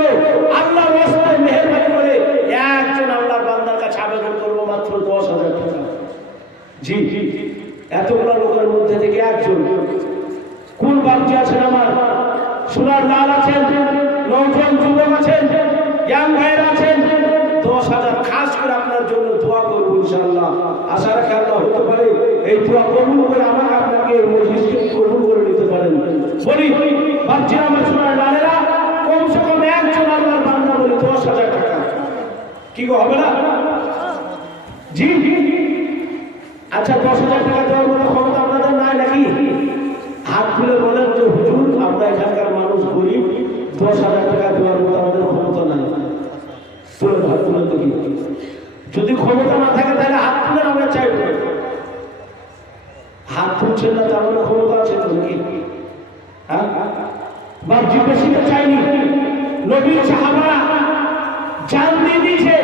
আল্লাহ রাস্তায় মেহেরবানি করে একজন আল্লাহর বান্দার কাছে আবেদন করবো মাত্র 10,000 টাকা। জি, এতগুলো লোকের মধ্যে থেকে একজন, কোন বাপজি আছেন আমার, সোনার লাল আছেন, নওজোয়ান যুবক আছেন, ইয়াং ভাইয়েরা আছেন, 10,000 খাস করে আপনার জন্য দোয়া করবো ইনশাআল্লাহ। আশা রাখি আল্লাহ হতে পারে এই দোয়া কবুল করে আমাকে আপনাকে মজলিসকে কবুল করে নিতে পারেন। বলি বাপজি আমার সোনার লালেরা, কমসে কম একজন আল্লাহর বান্দা বলি 10,000 টাকা, কি গো হবে না? জি, আচ্ছা 10,000 টাকা দেওয়ার মতো ক্ষমতা আপনাদের নাই নাকি? হাত খুলে বলেন যে হুজুর আমরা এখানকার মানুষ গরিব, 10,000 টাকা দেওয়ার মতো আমাদের ক্ষমতা নাই। তুলে হাত তুলে দেখি, যদি ক্ষমতা না থাকে তাহলে হাত তুলে আমরা চাইব। হাত তুলছেন না, তার মানে ক্ষমতা আছে তো নাকি? হ্যাঁ, বাপজি বেশি তো চাইনি, নবীর সাহাবারা জান দিয়ে দিয়েছে,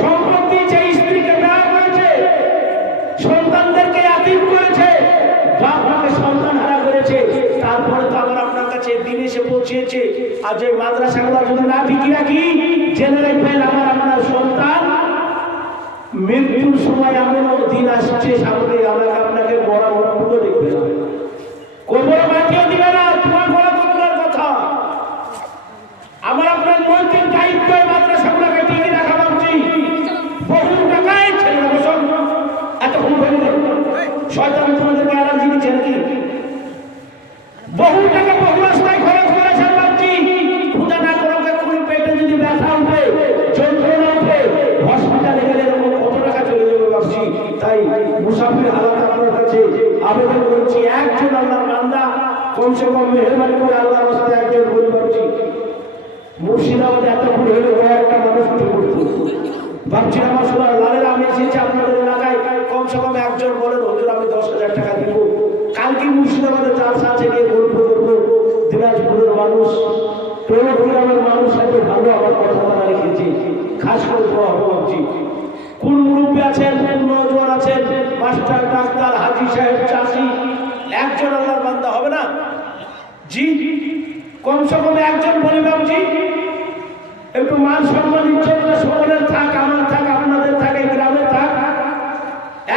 সম্পদ দিয়েছে, স্ত্রীকে বিয়ে করেছে, সন্তানদেরকে ইয়াতীম করেছে, বাপ মাকে সন্তান হারা করেছে, তারপরে তো আবার আপনার কাছে দিন এসে পৌঁছেছে। আর যে মাদ্রাসাগুলো যদি না বিক্রি রাখি, জেনে রাখবেন আমার আপনার সন্তান মৃত্যুর সময় এমনও দিন আসছে সামনে, আমাকে আপনাকে বড় বড় দেখবে না, কোমরে মাটিও দিবে না, তোমার বড় তোমার কথা। আমার আপনার মন্ত্রীর দায়িত্ব মাদ্রাসাগুলোকে টিকে রাখা ভাবছি, বহু টাকায় ছেলে বসন এত ভুল হয়ে গেল, শয়তান তোমাদেরকে এনার্জি দিচ্ছে নাকি? বহু টাকা বহু রাস্তায় খরচ করেছেন ভাবছি, পূজা না করে কোনো পেটে যদি ব্যথা উঠে, যন্ত্রণা উঠে, হসপিটালে গেলে এরকম কত টাকা চলে যাবে ভাবছি। তাই মুসাফির হালাত আপনার কাছে আবেদন করছি, একজন আল্লাহর বান্দা কমসে কম মেহরবানি করে আল্লাহর রাস্তায় একজন বলে ভাবছি। মুর্শিদাবাদে এত ভুল হলে একটা মানুষ উঠে পড়তো ভাবছি, আমার সোনার লালেরা আমি এসেছি আপনাদের এলাকায়, কমসে কম একজন বলেন হুজুর আমি 10,000 টাকা দিব। কালকে মুর্শিদাবাদে চাষ আছে গিয়ে গল্প করবো, দিনাজপুরের মানুষ, গ্রামের মানুষ এত ভালো আমার কথা বলা রেখেছি, খাস করে দোয়া ভাবছি। কোন মুরব্বী আছেন, কোন নওজোয়ান আছেন, মাস্টার, ডাক্তার, হাজি সাহেব, চাষি, একজন আল্লাহর বান্দা হবে না? জি, কমসে কম একজন বলি ভাবছি, একটু মান সম্মান ইজ্জত সকলের থাক, আমার থাক, আপনাদের থাক, এই গ্রামে থাক,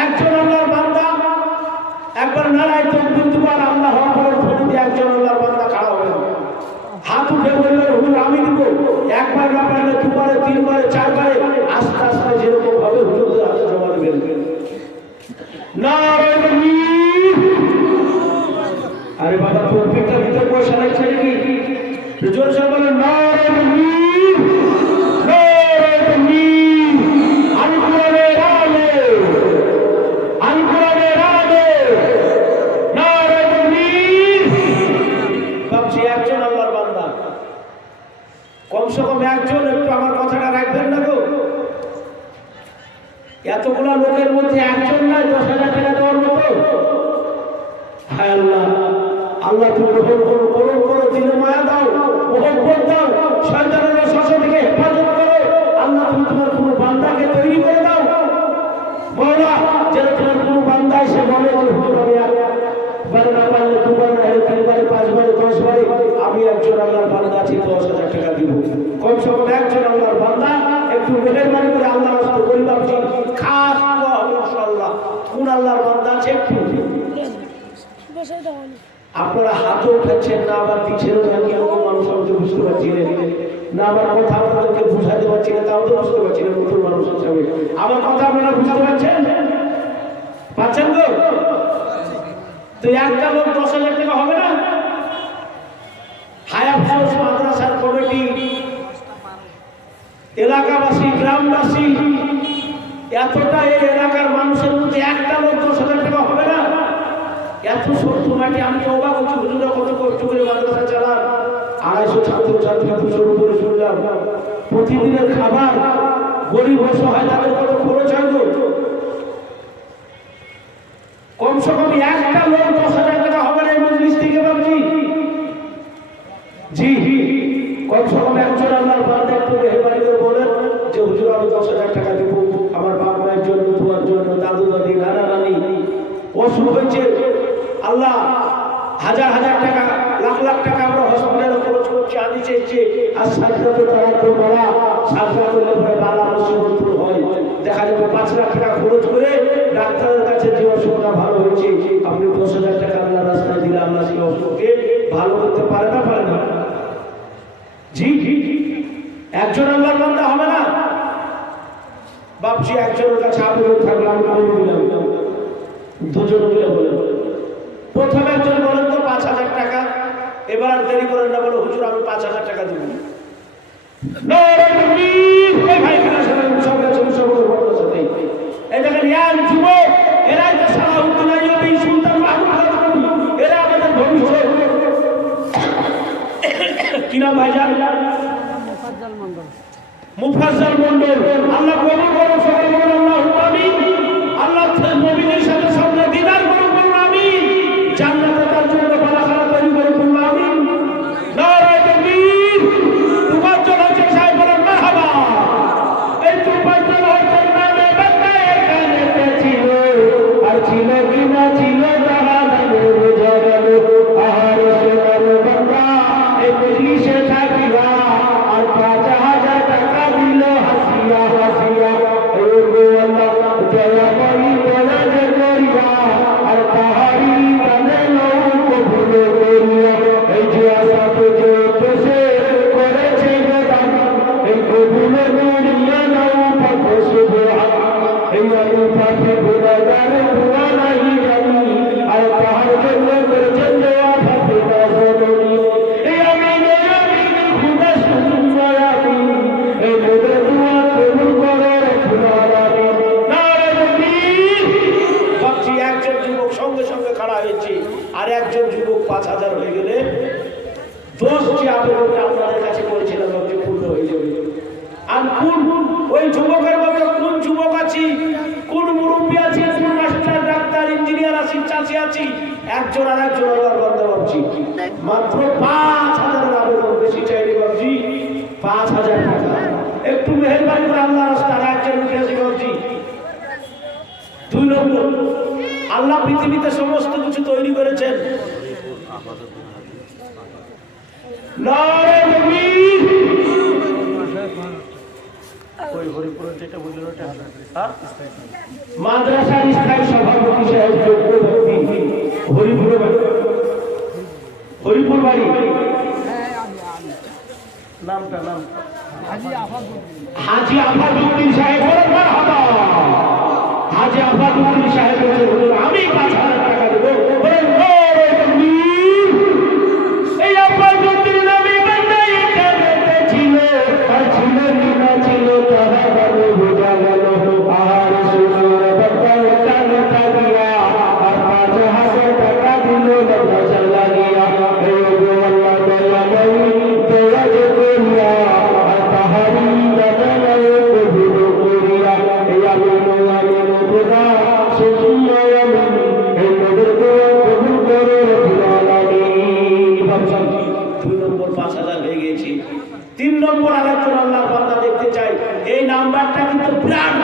একজন আল্লাহর বান্দা একবার নারায় তো বুঝবার আল্লাহ হওয়ার ফোন দিয়ে একজন আল্লাহর বান্দা খাড়া হবে, হাত উঠে বললেন হুজুর আমি দিব, একবার না পারলে দুবারে, তিনবারে, চারবারে, আস্তে আস্তে যেরকম ভাবে হুজুরদের হাতে জমা দেবেন। আরে বাবা প্রত্যেকটা ভিতরে পয়সা একজন আল্লাহর বান্দা, কমসে কম একজন একটু আমার কথাটা রাখবেন না গো। এতগুলা লোকের মধ্যে একজন নয় 10,000 টাকা দেওয়ার মতো। হায় আল্লাহ, আল্লাহ তুমি গ্রহণ করো, করো করো, দিলে মায়া দাও, মহব্বত দাও, শয়তানের ওয়াসওয়াসা থেকে হেফাজত করো। আল্লাহ তুমি তোমার কোনো বান্দাকে তৈরি করে দাও মওলা, যেন তোমার কোনো বান্দা এসে বলে যে হুজুর আমি বারে না পারলে 2 বার না 3 বারে 5 বারে 10 বারে আমি একজন আল্লাহর বান্দা আছি, 10,000 টাকা দিব। কমসে কম একজন আল্লাহর বান্দা একটু মেহেরবানি করে আল্লাহর রাস্তায় গরিব আছি খাস ইনশাআল্লাহ। কোন আল্লাহর বান্দা আছে একটু আপনারা হাতও উঠাচ্ছেন না, আবার দিচ্ছেন না, কেমন মানুষ আমাকে বুঝতে পারছি না, আমার কথা আপনাদেরকে বুঝাতে পারছি না, তাও তো বুঝতে পারছি না নতুন মানুষ হিসাবে। আমার কথা আপনারা বুঝতে পারছেন? পাচ্ছেন তো? তো একটা লোক 10,000 টাকা হবে না? হায়াফাউস মাদ্রাসার কমিটি, এলাকাবাসী, গ্রামবাসী, এতটা এই এলাকার মানুষের মধ্যে একটা লোক 10,000 টাকা হবে না? এত সত্য মাটি আমি তো অবাক হচ্ছি, হুজুরা কত কষ্ট করে মাদ্রাসা চালান, 250 ছাত্রছাত্রী 200 উপরে শুনলাম, প্রতিদিনের খাবার, গরিব অসহায় তাদের কত খরচ হয় গো। কমসে কম একটা লোক 10,000 টাকা হবে না এই মজলিস থেকে ভাবছি। জি কমসে কম একজন আল্লাহর বান্দা একটু মেহেরবানি করে বলেন যে হুজুর আমি 10,000 টাকা দেবো আমার বাপ মায়ের জন্য, তোমার জন্য, দাদু দাদি, নানা নানি অসুখ হয়েছে, আল্লাহ হাজার হাজার টাকা, লাখ লাখ টাকা আমরা হসপিটালে খরচ করছি, আদি চেয়েছি, আর সাজদা তো তারা তো বলা, সাজদা করলে পরে বালা মুসিবত দূর হয়, দেখা যাবে 5 লাখ টাকা খরচ করে ডাক্তারের কাছে যে অসুখটা ভালো হয়েছে, আপনি 10,000 টাকা আল্লাহ রাস্তায় দিলে আল্লাহ সেই অসুখকে ভালো করতে পারে না, পারে না? জি একজন আল্লাহর বান্দা হবে না? ভাবছি একজনের কাছে আবেদন থাকলে আমি বলে দিলাম, দুজন মিলে বলে প্রথমে একজন বলেন তো 5,000 টাকা, এবার আর দেরি করেন না, বলো হুজুর আমি 5,000 টাকা দেব। এরাই তো সালাউদ্দিন আইয়ুবী, সুলতান মাহমুদ, এরা আমাদের ভবিষ্যৎ। কি নাম ভাইজান? মুফাজ্জল মন্ডল। আল্লাহ কবুল করুন, সবাই বলুন আল্লাহুম্মা আমিন। আল্লাহ নবীদের সাথে সামনে দিদার করুন, বলুন আমিন। জান্নাতে তার জন্য বালাখানা তৈরি করুন, বলুন আমিন। নারে তাকবীর। মুফাজ্জল হচ্ছে সাহেব, বলুন মারহাবা। এই মুফাজ্জল হচ্ছে নামে বান্দা এখানে ছিল, আর ছিল কিনা ছিল জাহান্নামের জগতে, আর সোনার বান্দা এই মজলিসে থাকিবা, আর 5,000 টাকা দিল হাসিয়া হাসিয়া, ও গো আল্লাহ দয়াময়ী তোরা যে করিয়া, আর তাহারি কানে নৌ কবুল করিয়া, এই যে আসাতে যে বসে করেছে গোদান, এই কবুল করিয়া নৌ পাখো সুবহান, এই আলু পাখি গুণাগার গুণা নাহি জানি, আর তাহার জন্য করেছেন দেওয়া পাখি না জননী, এই আমিন খুদা সুন্দর আমিন, এই মোদের দোয়া কবুল করে রব্বুল আলামিন। নারে তাকবীর। ভাবছি একজন যুবক সঙ্গে সঙ্গে খাড়া হয়েছে, আর একজন যুবক 5,000 হয়ে গেলে 10টি আবেদনটা আপনাদের কাছে করেছিলাম, ভাবছি পূর্ণ হয়ে যাবে। আর কোন ওই যুবকের মধ্যে কোন যুবক আছি, কোন মুরব্বী আছি, কোন মাস্টার, ডাক্তার, ইঞ্জিনিয়ার আছি, চাষি আছি, একজন আর একজন আল্লাহর বান্দা ভাবছি। মাত্র 5,000 আবেদন, বেশি চাইনি ভাবছি 5,000 টাকা। একটু মেহেরবানি করে আল্লাহ রাস্তায় একজন উঠে আসি ভাবছি। 2 নম্বর, আল্লাহ পৃথিবীতে সমস্ত কিছু তৈরি করেছেন, নারে তাকবীর। মাদ্রাসার স্থায়ী সভাপতি সাহেব যোগ্য ব্যক্তি, হরিপুর বাড়ি, নামটা নাম হাজি আফাদউদ্দিন সাহেব, মারহাবা। হাজি আফাদউদ্দিন সাহেব বলেন আমি 5,000 টাকা দেব, বলেন নারে তাকবীর। এই আফাদউদ্দিন নামে বান্দা এখানে ছিল, আর ছিল কিনা ছিল তারা ভালো বোঝা গেল, আর সোনার বান্দা এখানে থাকিয়া, আর 5,000 টাকা দিল মাদ্রাসা লাগিয়া, এই গো আল্লাহ বিরাট